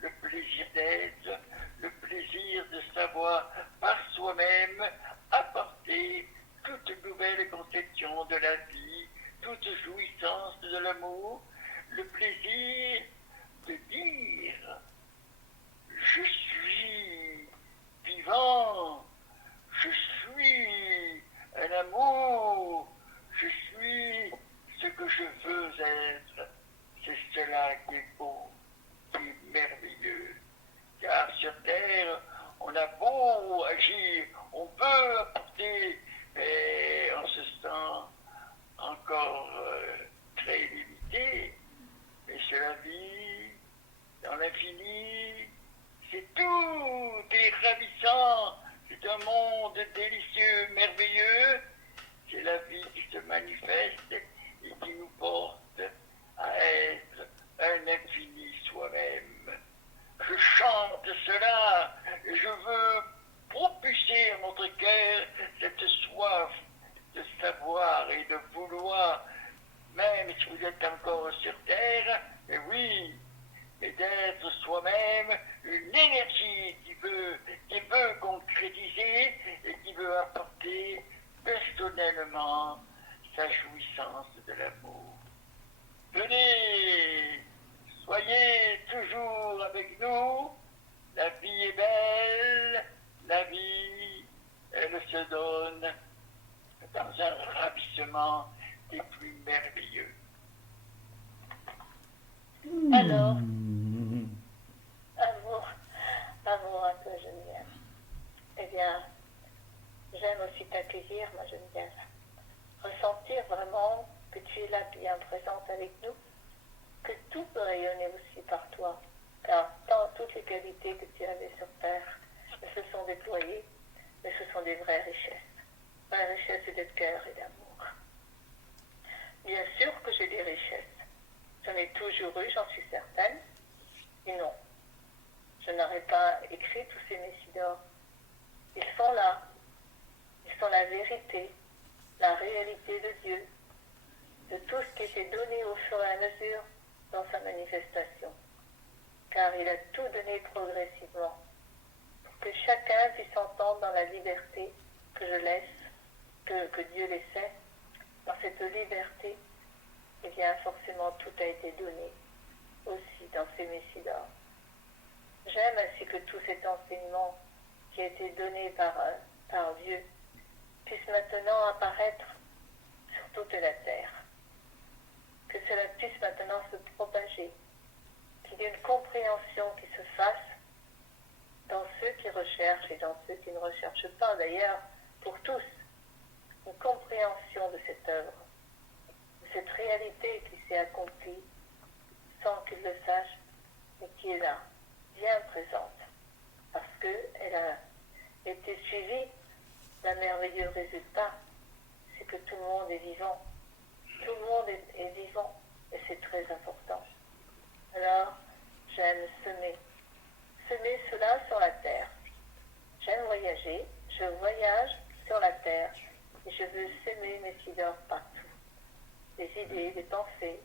le plaisir d'être, le plaisir de savoir par soi-même apporter toute nouvelle conception de la vie, toute jouissance de l'amour, le plaisir de dire je suis vivant, je suis un amour, je suis ce que je veux être. C'est cela qui est beau, qui est merveilleux. Car sur terre, on a beau agir, on peut apporter, mais on se sent encore très limité. Mais c'est la vie, dans l'infini. C'est tout est ravissant. C'est un monde délicieux, merveilleux. C'est la vie qui se manifeste et qui nous porte à être un infini soi-même. Je chante cela et je veux propulser à notre cœur cette soif de savoir et de vouloir, même si vous êtes encore sur terre, mais oui, mais d'être soi-même une énergie qui veut concrétiser et qui veut apporter personnellement sa jouissance de l'amour. Venez, soyez toujours avec nous, la vie est belle, la vie, elle se donne dans un ravissement des plus merveilleux. Alors, amour à toi Geneviève. Eh bien, j'aime aussi t'accueillir, ma Geneviève. Ressentir vraiment que tu es là bien présente avec nous, que tout peut rayonner aussi par toi, car toutes les qualités que tu avais sur Terre se sont déployées, mais ce sont des vraies richesses de cœur et d'amour. Bien sûr que j'ai des richesses. J'en ai toujours eu, j'en suis certaine. Et non, je n'aurais pas écrit tous ces messies d'or. Ils sont là. Ils sont la vérité, la réalité de Dieu, de tout ce qui était donné au fur et à mesure dans sa manifestation. Car il a tout donné progressivement, pour que chacun puisse entendre dans la liberté que je laisse, que Dieu laissait. Dans cette liberté, eh bien forcément tout a été donné aussi dans ces messies d'or. J'aime ainsi que tout cet enseignement qui a été donné par Dieu puisse maintenant apparaître sur toute la terre. Que cela puisse maintenant se propager, qu'il y ait une compréhension qui se fasse dans ceux qui recherchent et dans ceux qui ne recherchent pas, d'ailleurs, pour tous, une compréhension de cette œuvre, de cette réalité qui s'est accomplie sans qu'ils le sachent, mais qui est là, bien présente, parce qu'elle a été suivie d'un merveilleux résultat, c'est que tout le monde est vivant. Tout le monde est vivant, et c'est très important. Alors, j'aime semer cela sur la terre. J'aime voyager, je voyage sur la terre, et je veux semer mes sidors partout. Des idées, des pensées,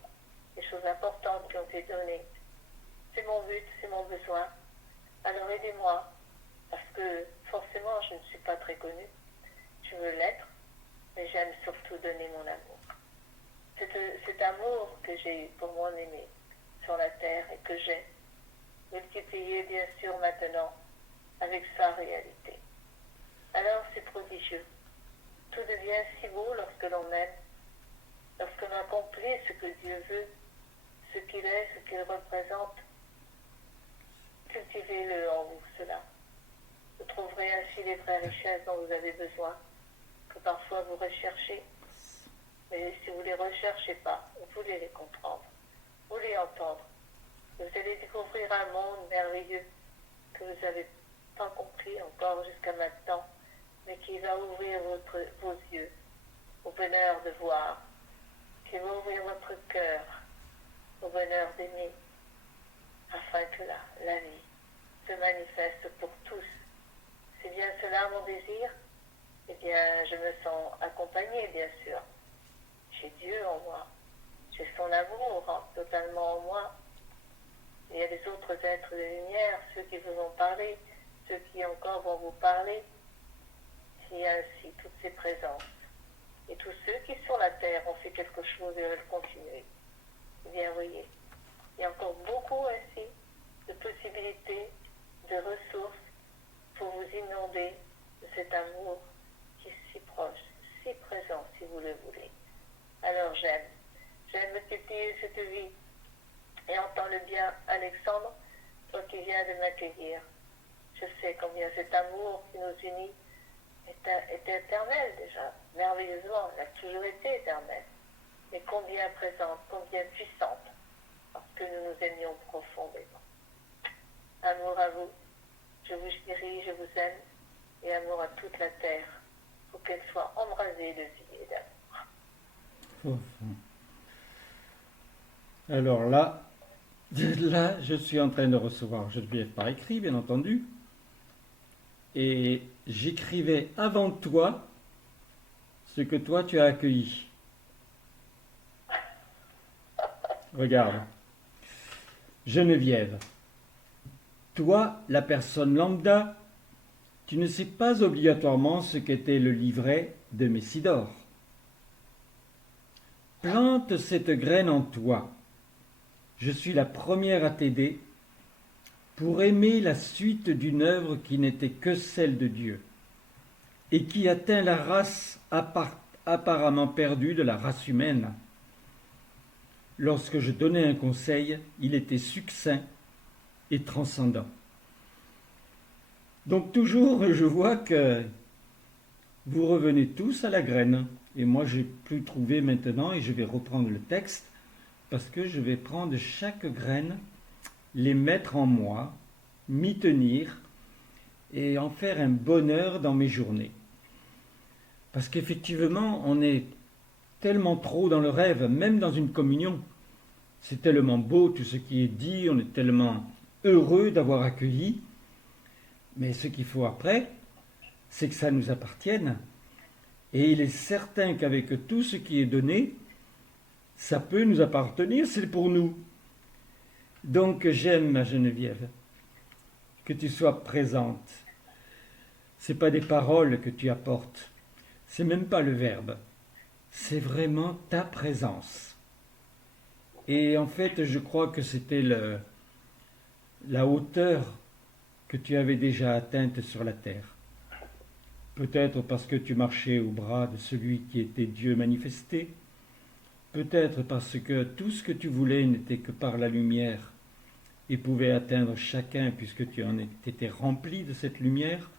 des choses importantes qui ont été données. C'est mon but, c'est mon besoin. Alors aidez-moi, parce que forcément je ne suis pas très connue. Je veux l'être, mais j'aime surtout donner mon amour. Cet amour que j'ai eu pour mon aimé sur la terre et que j'ai multiplié bien sûr maintenant avec sa réalité. Alors c'est prodigieux. Tout devient si beau lorsque l'on aime, lorsque l'on accomplit ce que Dieu veut, ce qu'il est, ce qu'il représente. Cultivez-le en vous, cela. Vous trouverez ainsi les vraies richesses dont vous avez besoin, que parfois vous recherchez. Mais si vous ne les recherchez pas, vous voulez les comprendre, vous les entendre. Vous allez découvrir un monde merveilleux que vous n'avez pas compris encore jusqu'à maintenant, mais qui va ouvrir vos yeux au bonheur de voir, qui va ouvrir votre cœur au bonheur d'aimer, afin que la vie se manifeste pour tous. C'est bien cela mon désir. Eh bien, je me sens accompagnée, bien sûr. J'ai Dieu en moi. J'ai son amour totalement en moi. Il y a les autres êtres de lumière, ceux qui vous ont parlé, ceux qui encore vont vous parler. Il y a ainsi toutes ces présences. Et tous ceux qui sur la terre ont fait quelque chose et veulent continuer. Eh bien, voyez, il y a encore beaucoup ainsi de possibilités, de ressources pour vous inonder de cet amour qui est si proche, si présent, si vous le voulez. Alors j'aime multiplier cette vie. Et entends-le bien, Alexandre, toi qui viens de m'accueillir. Je sais combien cet amour qui nous unit est éternel déjà, merveilleusement, il a toujours été éternel. Mais combien présente, combien puissante, parce que nous nous aimions profondément. chérie, je vous aime, et amour à toute la terre, pour qu'elle soit embrasée de vie et d'amour. Alors là, je suis en train de recevoir Geneviève par écrit, bien entendu. Et j'écrivais avant toi ce que toi tu as accueilli. Regarde. Geneviève, toi, la personne lambda, tu ne sais pas obligatoirement ce qu'était le livret de Messidor. Plante cette graine en toi. Je suis la première à t'aider pour aimer la suite d'une œuvre qui n'était que celle de Dieu et qui atteint la race apparemment perdue de la race humaine. Lorsque je donnais un conseil, il était succinct et transcendant. Donc toujours, je vois que vous revenez tous à la graine. Et moi, j'ai plus trouvé maintenant, et je vais reprendre le texte, parce que je vais prendre chaque graine, les mettre en moi, m'y tenir, et en faire un bonheur dans mes journées. Parce qu'effectivement, on est tellement trop dans le rêve, même dans une communion. C'est tellement beau tout ce qui est dit, on est tellement heureux d'avoir accueilli. Mais ce qu'il faut après, c'est que ça nous appartienne. Et il est certain qu'avec tout ce qui est donné, ça peut nous appartenir, c'est pour nous. Donc j'aime, ma Geneviève, que tu sois présente. Ce n'est pas des paroles que tu apportes, c'est même pas le verbe, c'est vraiment ta présence. Et en fait, je crois que c'était la hauteur que tu avais déjà atteinte sur la terre. Peut-être parce que tu marchais au bras de celui qui était Dieu manifesté, peut-être parce que tout ce que tu voulais n'était que par la lumière et pouvait atteindre chacun puisque tu en étais rempli de cette lumière.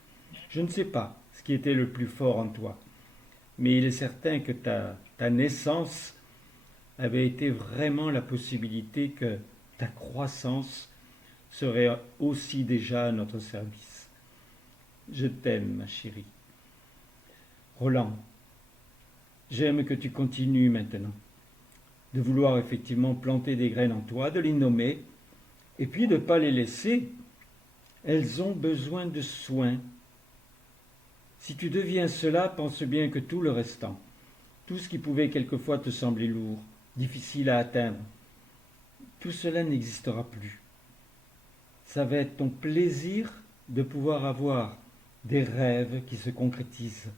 Je ne sais pas ce qui était le plus fort en toi, mais il est certain que ta naissance avait été vraiment la possibilité que ta croissance serait aussi déjà à notre service. Je t'aime, ma chérie. Roland, j'aime que tu continues maintenant de vouloir effectivement planter des graines en toi, de les nommer, et puis de ne pas les laisser. Elles ont besoin de soins. Si tu deviens cela, pense bien que tout le restant, tout ce qui pouvait quelquefois te sembler lourd, difficile à atteindre, tout cela n'existera plus. Ça va être ton plaisir de pouvoir avoir des rêves qui se concrétisent,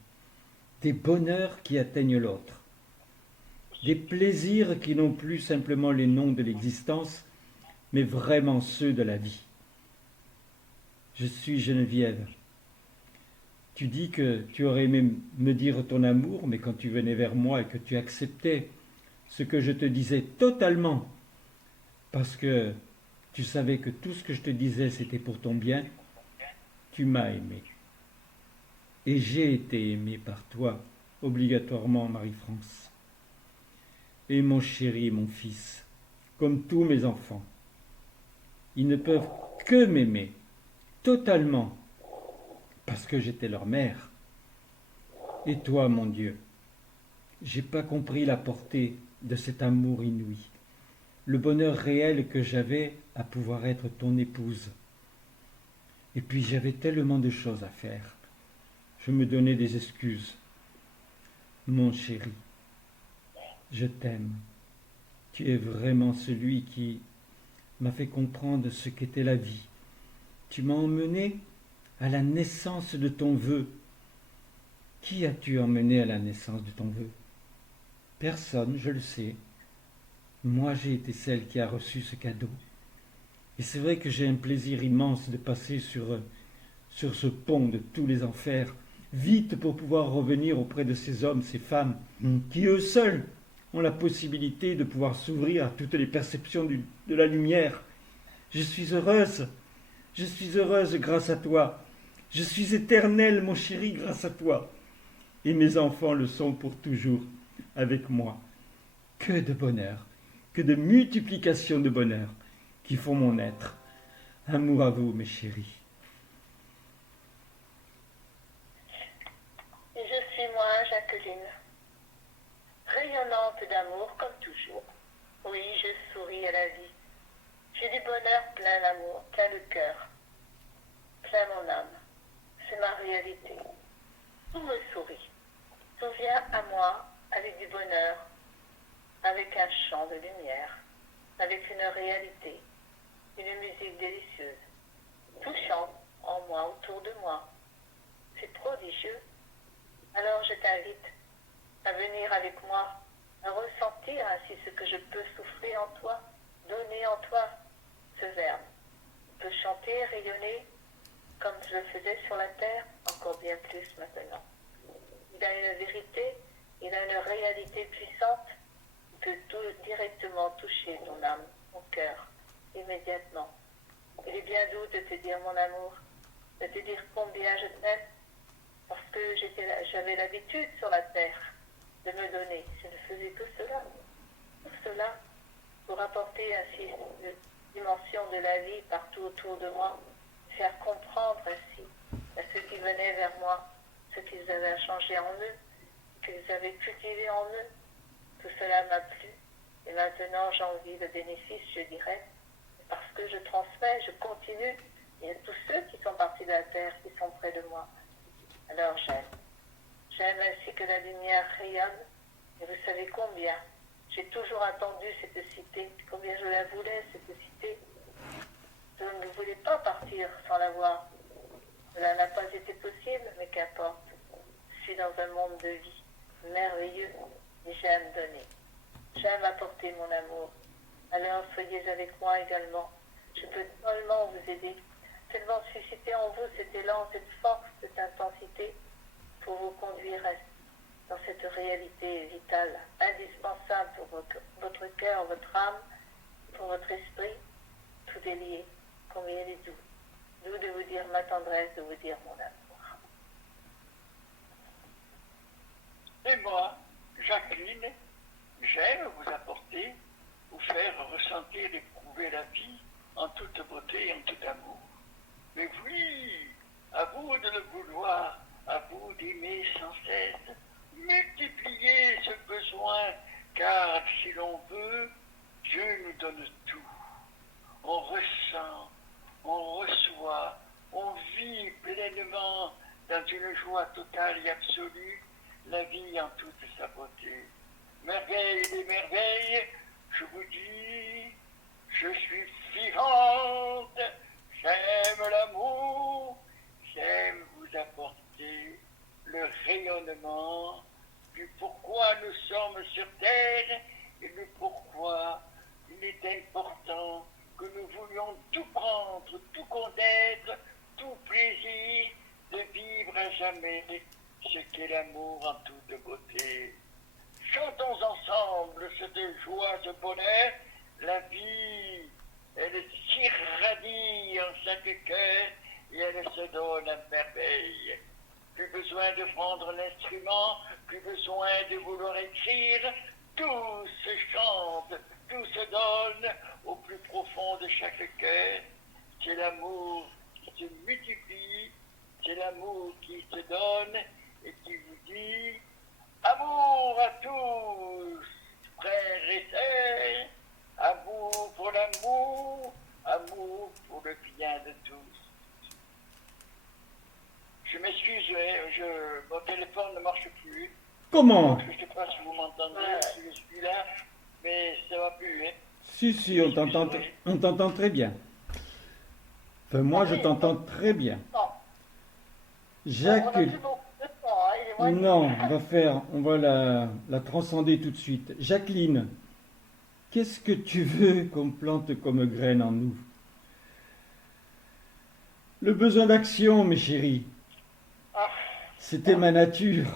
des bonheurs qui atteignent l'autre, des plaisirs qui n'ont plus simplement les noms de l'existence, mais vraiment ceux de la vie. Je suis Geneviève. Tu dis que tu aurais aimé me dire ton amour, mais quand tu venais vers moi et que tu acceptais ce que je te disais totalement, parce que tu savais que tout ce que je te disais c'était pour ton bien, tu m'as aimé. Et j'ai été aimé par toi, obligatoirement, Marie-France. Et mon chéri, mon fils, comme tous mes enfants, ils ne peuvent que m'aimer, totalement, parce que j'étais leur mère. Et toi, mon Dieu, j'ai pas compris la portée de cet amour inouï, le bonheur réel que j'avais à pouvoir être ton épouse. Et puis j'avais tellement de choses à faire. Je me donnais des excuses. Mon chéri, je t'aime. Tu es vraiment celui qui m'a fait comprendre ce qu'était la vie. Tu m'as emmené à la naissance de ton vœu. Qui as-tu emmené à la naissance de ton vœu? Personne, je le sais. Moi, j'ai été celle qui a reçu ce cadeau. Et c'est vrai que j'ai un plaisir immense de passer sur ce pont de tous les enfers, vite pour pouvoir revenir auprès de ces hommes, ces femmes, qui eux seuls ont la possibilité de pouvoir s'ouvrir à toutes les perceptions de la lumière. Je suis heureuse grâce à toi. Je suis éternelle, mon chéri, grâce à toi. Et mes enfants le sont pour toujours avec moi. Que de bonheur, que de multiplication de bonheur qui font mon être. Amour à vous, mes chéris. Jacqueline, rayonnante d'amour comme toujours. Oui, je souris à la vie. J'ai du bonheur plein l'amour, plein le cœur, plein mon âme. C'est ma réalité. Tout me sourit. Tout vient à moi avec du bonheur, avec un champ de lumière, avec une réalité, une musique délicieuse. Tout chante en moi, autour de moi. C'est prodigieux. Alors je t'invite à venir avec moi, à ressentir ainsi ce que je peux souffler en toi, donner en toi ce verbe. On peut chanter, rayonner, comme je le faisais sur la terre, encore bien plus maintenant. Il a une vérité, il a une réalité puissante, il peut tout directement toucher ton âme, ton cœur, immédiatement. Il est bien doux de te dire mon amour, de te dire combien je t'aime, parce que j'avais l'habitude sur la terre de me donner. Je ne faisais que cela pour apporter ainsi une dimension de la vie partout autour de moi, faire comprendre ainsi à ceux qui venaient vers moi ce qu'ils avaient changé en eux, qu'ils avaient cultivé en eux. Tout cela m'a plu et maintenant j'en vis le bénéfice, je dirais, parce que je transmets, je continue. Il y a tous ceux qui sont partis de la terre, qui sont près de moi. Alors j'aime. J'aime ainsi que la lumière rayonne. Et vous savez combien j'ai toujours attendu cette cité, combien je la voulais, cette cité. Je ne voulais pas partir sans la voir. Cela n'a pas été possible, mais qu'importe. Je suis dans un monde de vie merveilleux et j'aime donner. J'aime apporter mon amour. Alors soyez avec moi également. Je peux tellement vous aider, tellement susciter en vous cet élan, cette force, cette intensité pour vous conduire dans cette réalité vitale, indispensable pour votre cœur, votre âme, pour votre esprit. Tout est lié. Combien il est doux. Doux de vous dire ma tendresse, de vous dire mon amour. Et moi, Jacqueline, j'aime vous apporter, vous faire ressentir, éprouver la vie en toute beauté et en tout amour. Mais oui, à vous de le vouloir, à vous d'aimer sans cesse, multiplier ce besoin, car si l'on veut, Dieu nous donne tout. On ressent, on reçoit, on vit pleinement dans une joie totale et absolue la vie en toute sa beauté. Merveille des merveilles, je vous dis, je suis vivante, j'aime l'amour, j'aime vous apporter le rayonnement du pourquoi nous sommes sur terre et le pourquoi il est important que nous voulions tout prendre, tout connaître, tout plaisir de vivre à jamais ce qu'est l'amour en toute beauté. Chantons ensemble cette joie, ce bonheur, la vie, elle s'irradie en chaque cœur et elle se donne à merveille. Plus besoin de prendre l'instrument, plus besoin de vouloir écrire, tout se chante, tout se donne au plus profond de chaque cœur. C'est l'amour qui se multiplie, c'est l'amour qui se donne et qui vous dit amour à tous, frères et sœurs, amour pour l'amour, amour pour le bien de tous. Je m'excuse, mon téléphone ne marche plus. Comment? Donc, je ne sais pas si vous m'entendez, si je suis là, mais ça ne va plus. Hein. Si, on t'entend très bien. Enfin, moi, je t'entends très bien. Jacqueline. Non, on va la transcender tout de suite. Jacqueline, qu'est-ce que tu veux qu'on plante comme graine en nous? Le besoin d'action, mes chéris. C'était ma nature.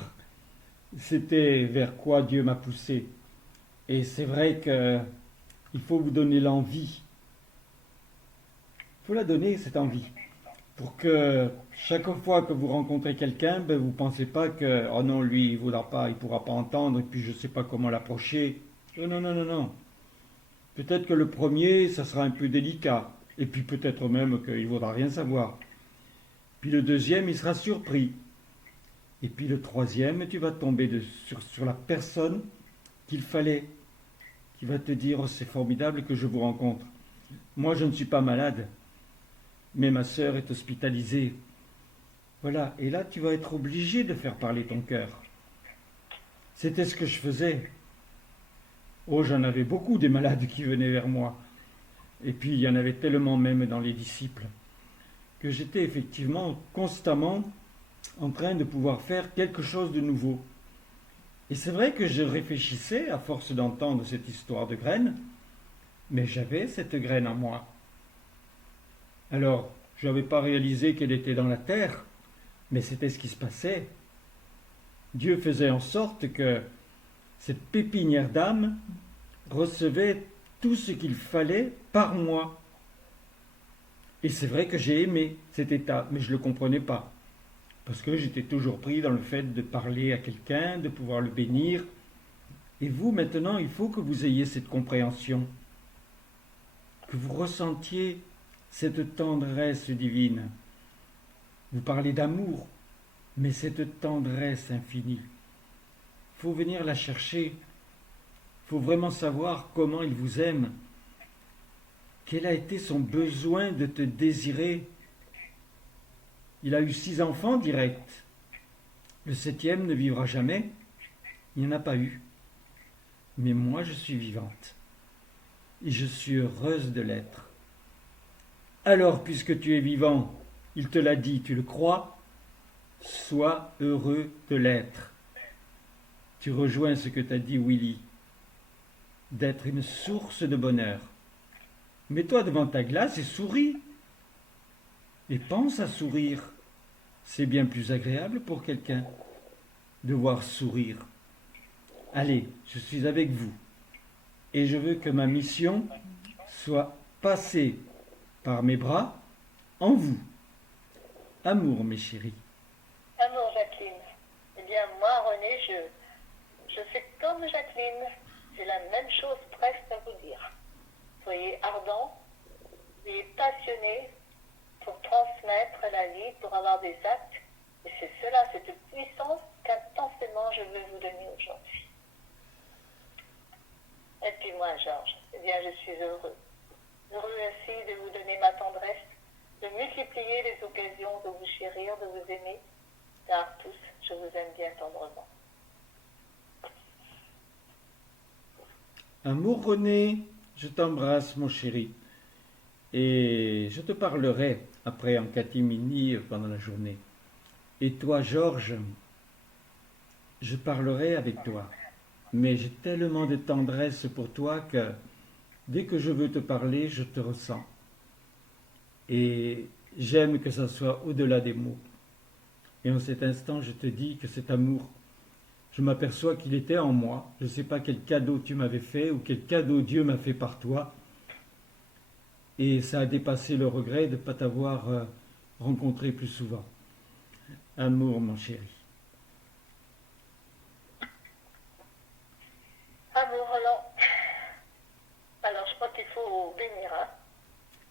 C'était vers quoi Dieu m'a poussé. Et c'est vrai qu'il faut vous donner l'envie. Il faut la donner, cette envie. Pour que chaque fois que vous rencontrez quelqu'un, vous ne pensez pas que oh non, lui, il ne pourra pas entendre, et puis je ne sais pas comment l'approcher. Non. Peut-être que le premier, ça sera un peu délicat. Et puis peut-être même qu'il ne voudra rien savoir. Puis le deuxième, il sera surpris. Et puis le troisième, tu vas tomber sur la personne qu'il fallait, qui va te dire, oh, c'est formidable que je vous rencontre. Moi, je ne suis pas malade, mais ma sœur est hospitalisée. Voilà, et là, tu vas être obligé de faire parler ton cœur. C'était ce que je faisais. Oh, j'en avais beaucoup des malades qui venaient vers moi. Et puis, il y en avait tellement même dans les disciples, que j'étais effectivement constamment en train de pouvoir faire quelque chose de nouveau. Et c'est vrai que je réfléchissais, à force d'entendre cette histoire de graines, mais j'avais cette graine en moi. Alors, je n'avais pas réalisé qu'elle était dans la terre, mais c'était ce qui se passait. Dieu faisait en sorte que cette pépinière d'âme recevait tout ce qu'il fallait par moi. Et c'est vrai que j'ai aimé cet état, mais je ne le comprenais pas. Parce que j'étais toujours pris dans le fait de parler à quelqu'un, de pouvoir le bénir. Et vous, maintenant, il faut que vous ayez cette compréhension, que vous ressentiez cette tendresse divine. Vous parlez d'amour, mais cette tendresse infinie, il faut venir la chercher. Il faut vraiment savoir comment il vous aime. Quel a été son besoin de te désirer. Il a eu 6 enfants directs. Le 7e ne vivra jamais. Il n'y en a pas eu. Mais moi, je suis vivante. Et je suis heureuse de l'être. Alors, puisque tu es vivant, il te l'a dit, tu le crois, sois heureux de l'être. Tu rejoins ce que t'a dit Willy, d'être une source de bonheur. Mets-toi devant ta glace et souris. Et pense à sourire. C'est bien plus agréable pour quelqu'un de voir sourire. Allez, je suis avec vous. Et je veux que ma mission soit passée par mes bras en vous. Amour, mes chéris. Amour, Jacqueline. Eh bien, moi, René, je fais comme Jacqueline. J'ai la même chose presque à vous dire. Soyez ardents, soyez passionnés pour transmettre la vie, pour avoir des actes. Et c'est cela, cette puissance qu'intensément je veux vous donner aujourd'hui. Et puis moi, Georges, eh bien, je suis heureux. Heureux ainsi de vous donner ma tendresse, de multiplier les occasions de vous chérir, de vous aimer, car tous, je vous aime bien tendrement. Amour, René, je t'embrasse, mon chéri. Et je te parlerai après en catimini pendant la journée. Et toi, Georges, je parlerai avec toi. Mais j'ai tellement de tendresse pour toi que dès que je veux te parler, je te ressens. Et j'aime que ça soit au-delà des mots. Et en cet instant, je te dis que cet amour, je m'aperçois qu'il était en moi. Je ne sais pas quel cadeau tu m'avais fait ou quel cadeau Dieu m'a fait par toi. Et ça a dépassé le regret de ne pas t'avoir rencontré plus souvent. Amour, mon chéri. Amour, Roland. Alors, je crois qu'il faut bénir, hein.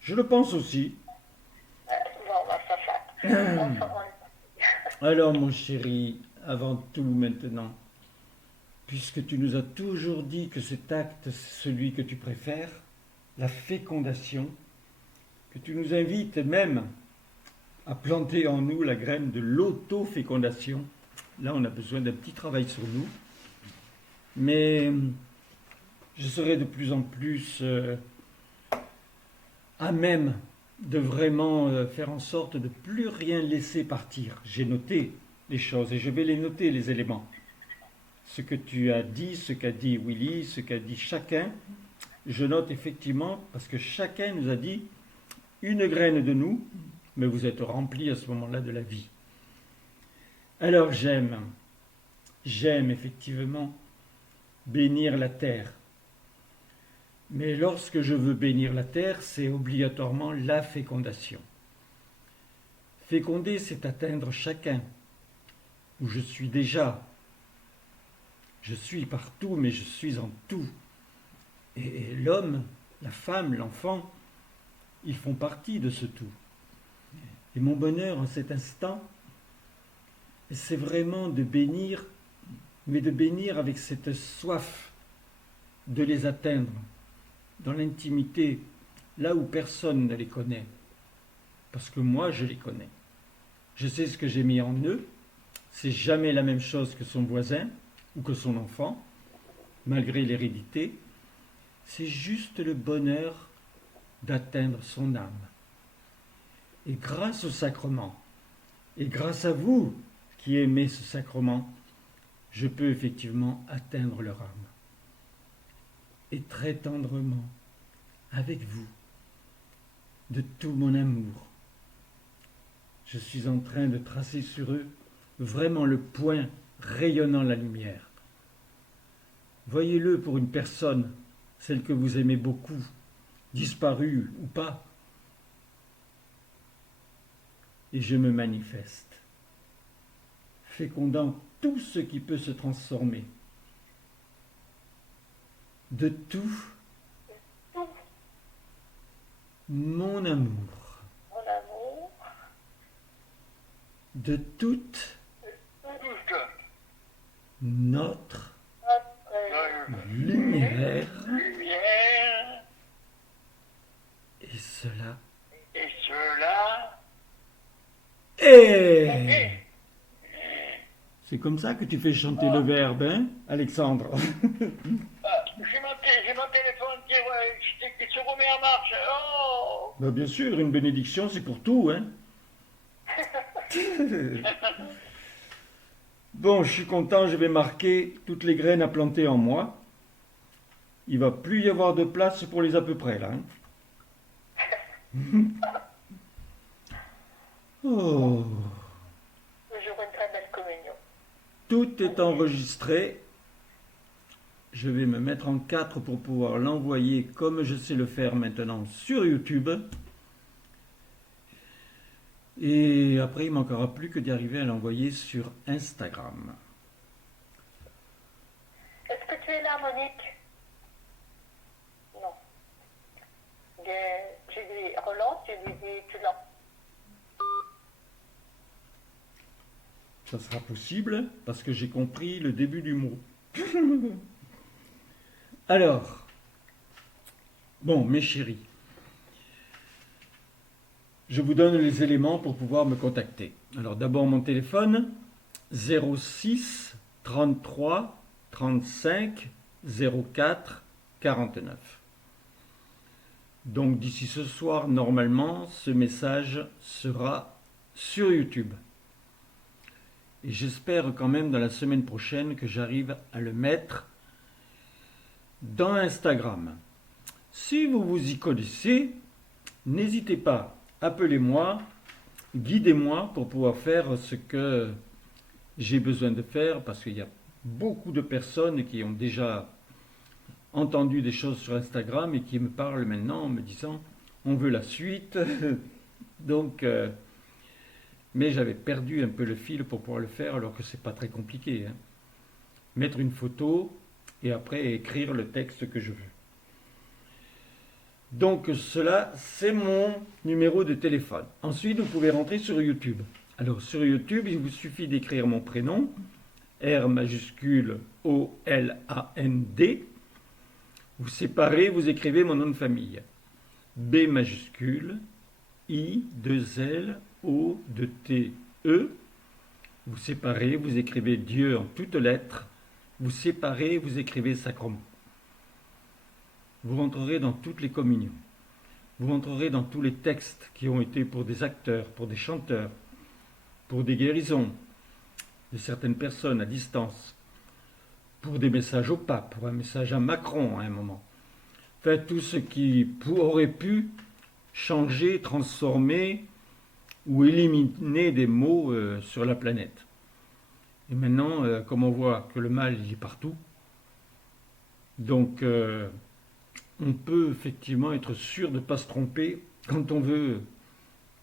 Je le pense aussi. Bon, on va faire ça. Alors, mon chéri, avant tout maintenant, puisque tu nous as toujours dit que cet acte, c'est celui que tu préfères, la fécondation, que tu nous invites même à planter en nous la graine de l'auto-fécondation. Là, on a besoin d'un petit travail sur nous. Mais je serai de plus en plus à même de vraiment faire en sorte de plus rien laisser partir. J'ai noté les choses et je vais les noter, les éléments. Ce que tu as dit, ce qu'a dit Willy, ce qu'a dit chacun, je note effectivement, parce que chacun nous a dit une graine de nous, mais vous êtes remplis à ce moment-là de la vie. Alors j'aime effectivement bénir la terre. Mais lorsque je veux bénir la terre, c'est obligatoirement la fécondation. Féconder, c'est atteindre chacun, où je suis déjà. Je suis partout, mais je suis en tout. Et l'homme, la femme, l'enfant, ils font partie de ce tout. Et mon bonheur en cet instant, c'est vraiment de bénir, mais de bénir avec cette soif de les atteindre, dans l'intimité, là où personne ne les connaît. Parce que moi, je les connais. Je sais ce que j'ai mis en eux. C'est jamais la même chose que son voisin ou que son enfant, malgré l'hérédité. C'est juste le bonheur d'atteindre son âme. Et grâce au sacrement, et grâce à vous qui aimez ce sacrement, je peux effectivement atteindre leur âme. Et très tendrement, avec vous, de tout mon amour, je suis en train de tracer sur eux vraiment le point rayonnant la lumière. Voyez-le pour une personne, celle que vous aimez beaucoup, disparue ou pas, et je me manifeste, fécondant tout ce qui peut se transformer, de tout mon amour, de toute notre lumière, et cela est. C'est comme ça que tu fais chanter le verbe, hein, Alexandre? J'ai mon téléphone qui se remet en marche. Oh. Ben bien sûr, une bénédiction, c'est pour tout, hein. Bon, je suis content, je vais marquer toutes les graines à planter en moi. Il va plus y avoir de place pour les à peu près, là. Hein. Oh. Toujours une très belle communion. Tout est enregistré. Je vais me mettre en 4 pour pouvoir l'envoyer comme je sais le faire maintenant sur YouTube. Et après, il ne manquera plus que d'y arriver à l'envoyer sur Instagram. Est-ce que tu es là, Monique? Non. Tu lui relances, tu lui dis, tu lances. Ça sera possible parce que j'ai compris le début du mot. Alors, bon, mes chéris, je vous donne les éléments pour pouvoir me contacter. Alors d'abord mon téléphone, 06 33 35 04 49. Donc d'ici ce soir, normalement, ce message sera sur YouTube. Et j'espère quand même dans la semaine prochaine que j'arrive à le mettre dans Instagram. Si vous vous y connaissez, n'hésitez pas, appelez-moi, guidez-moi pour pouvoir faire ce que j'ai besoin de faire, parce qu'il y a beaucoup de personnes qui ont déjà entendu des choses sur Instagram et qui me parlent maintenant en me disant on veut la suite. Donc, mais j'avais perdu un peu le fil pour pouvoir le faire, alors que c'est pas très compliqué, hein. Mettre une photo et après écrire le texte que je veux. Donc cela, c'est mon numéro de téléphone. Ensuite, vous pouvez rentrer sur YouTube. Alors sur YouTube, il vous suffit d'écrire mon prénom, R majuscule O-L-A-N-D. Vous séparez, vous écrivez mon nom de famille. B majuscule, I, 2L, O, 2T-E. Vous séparez, vous écrivez Dieu en toutes lettres. Vous séparez, vous écrivez sacrement. Vous rentrerez dans toutes les communions. Vous rentrerez dans tous les textes qui ont été pour des acteurs, pour des chanteurs, pour des guérisons de certaines personnes à distance, pour des messages au pape, pour un message à Macron à un moment. Enfin, tout ce qui aurait pu changer, transformer ou éliminer des maux sur la planète. Et maintenant, comme on voit que le mal il est partout, donc on peut effectivement être sûr de ne pas se tromper quand on veut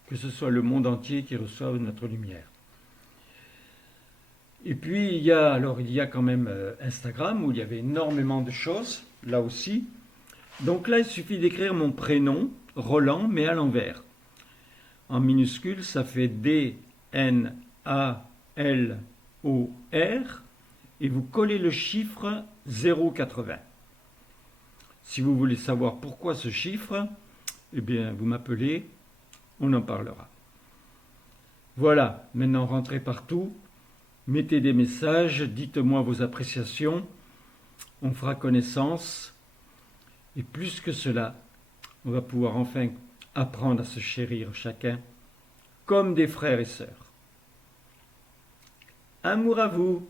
que ce soit le monde entier qui reçoive notre lumière. Et puis il y a quand même Instagram où il y avait énormément de choses, là aussi. Donc là, il suffit d'écrire mon prénom, Roland, mais à l'envers. En minuscule, ça fait D-N-A-L-D. L-O-R, et vous collez le chiffre 080. Si vous voulez savoir pourquoi ce chiffre, eh bien, vous m'appelez, on en parlera. Voilà, maintenant rentrez partout, mettez des messages, dites-moi vos appréciations, on fera connaissance, et plus que cela, on va pouvoir enfin apprendre à se chérir chacun comme des frères et sœurs. Amour à vous!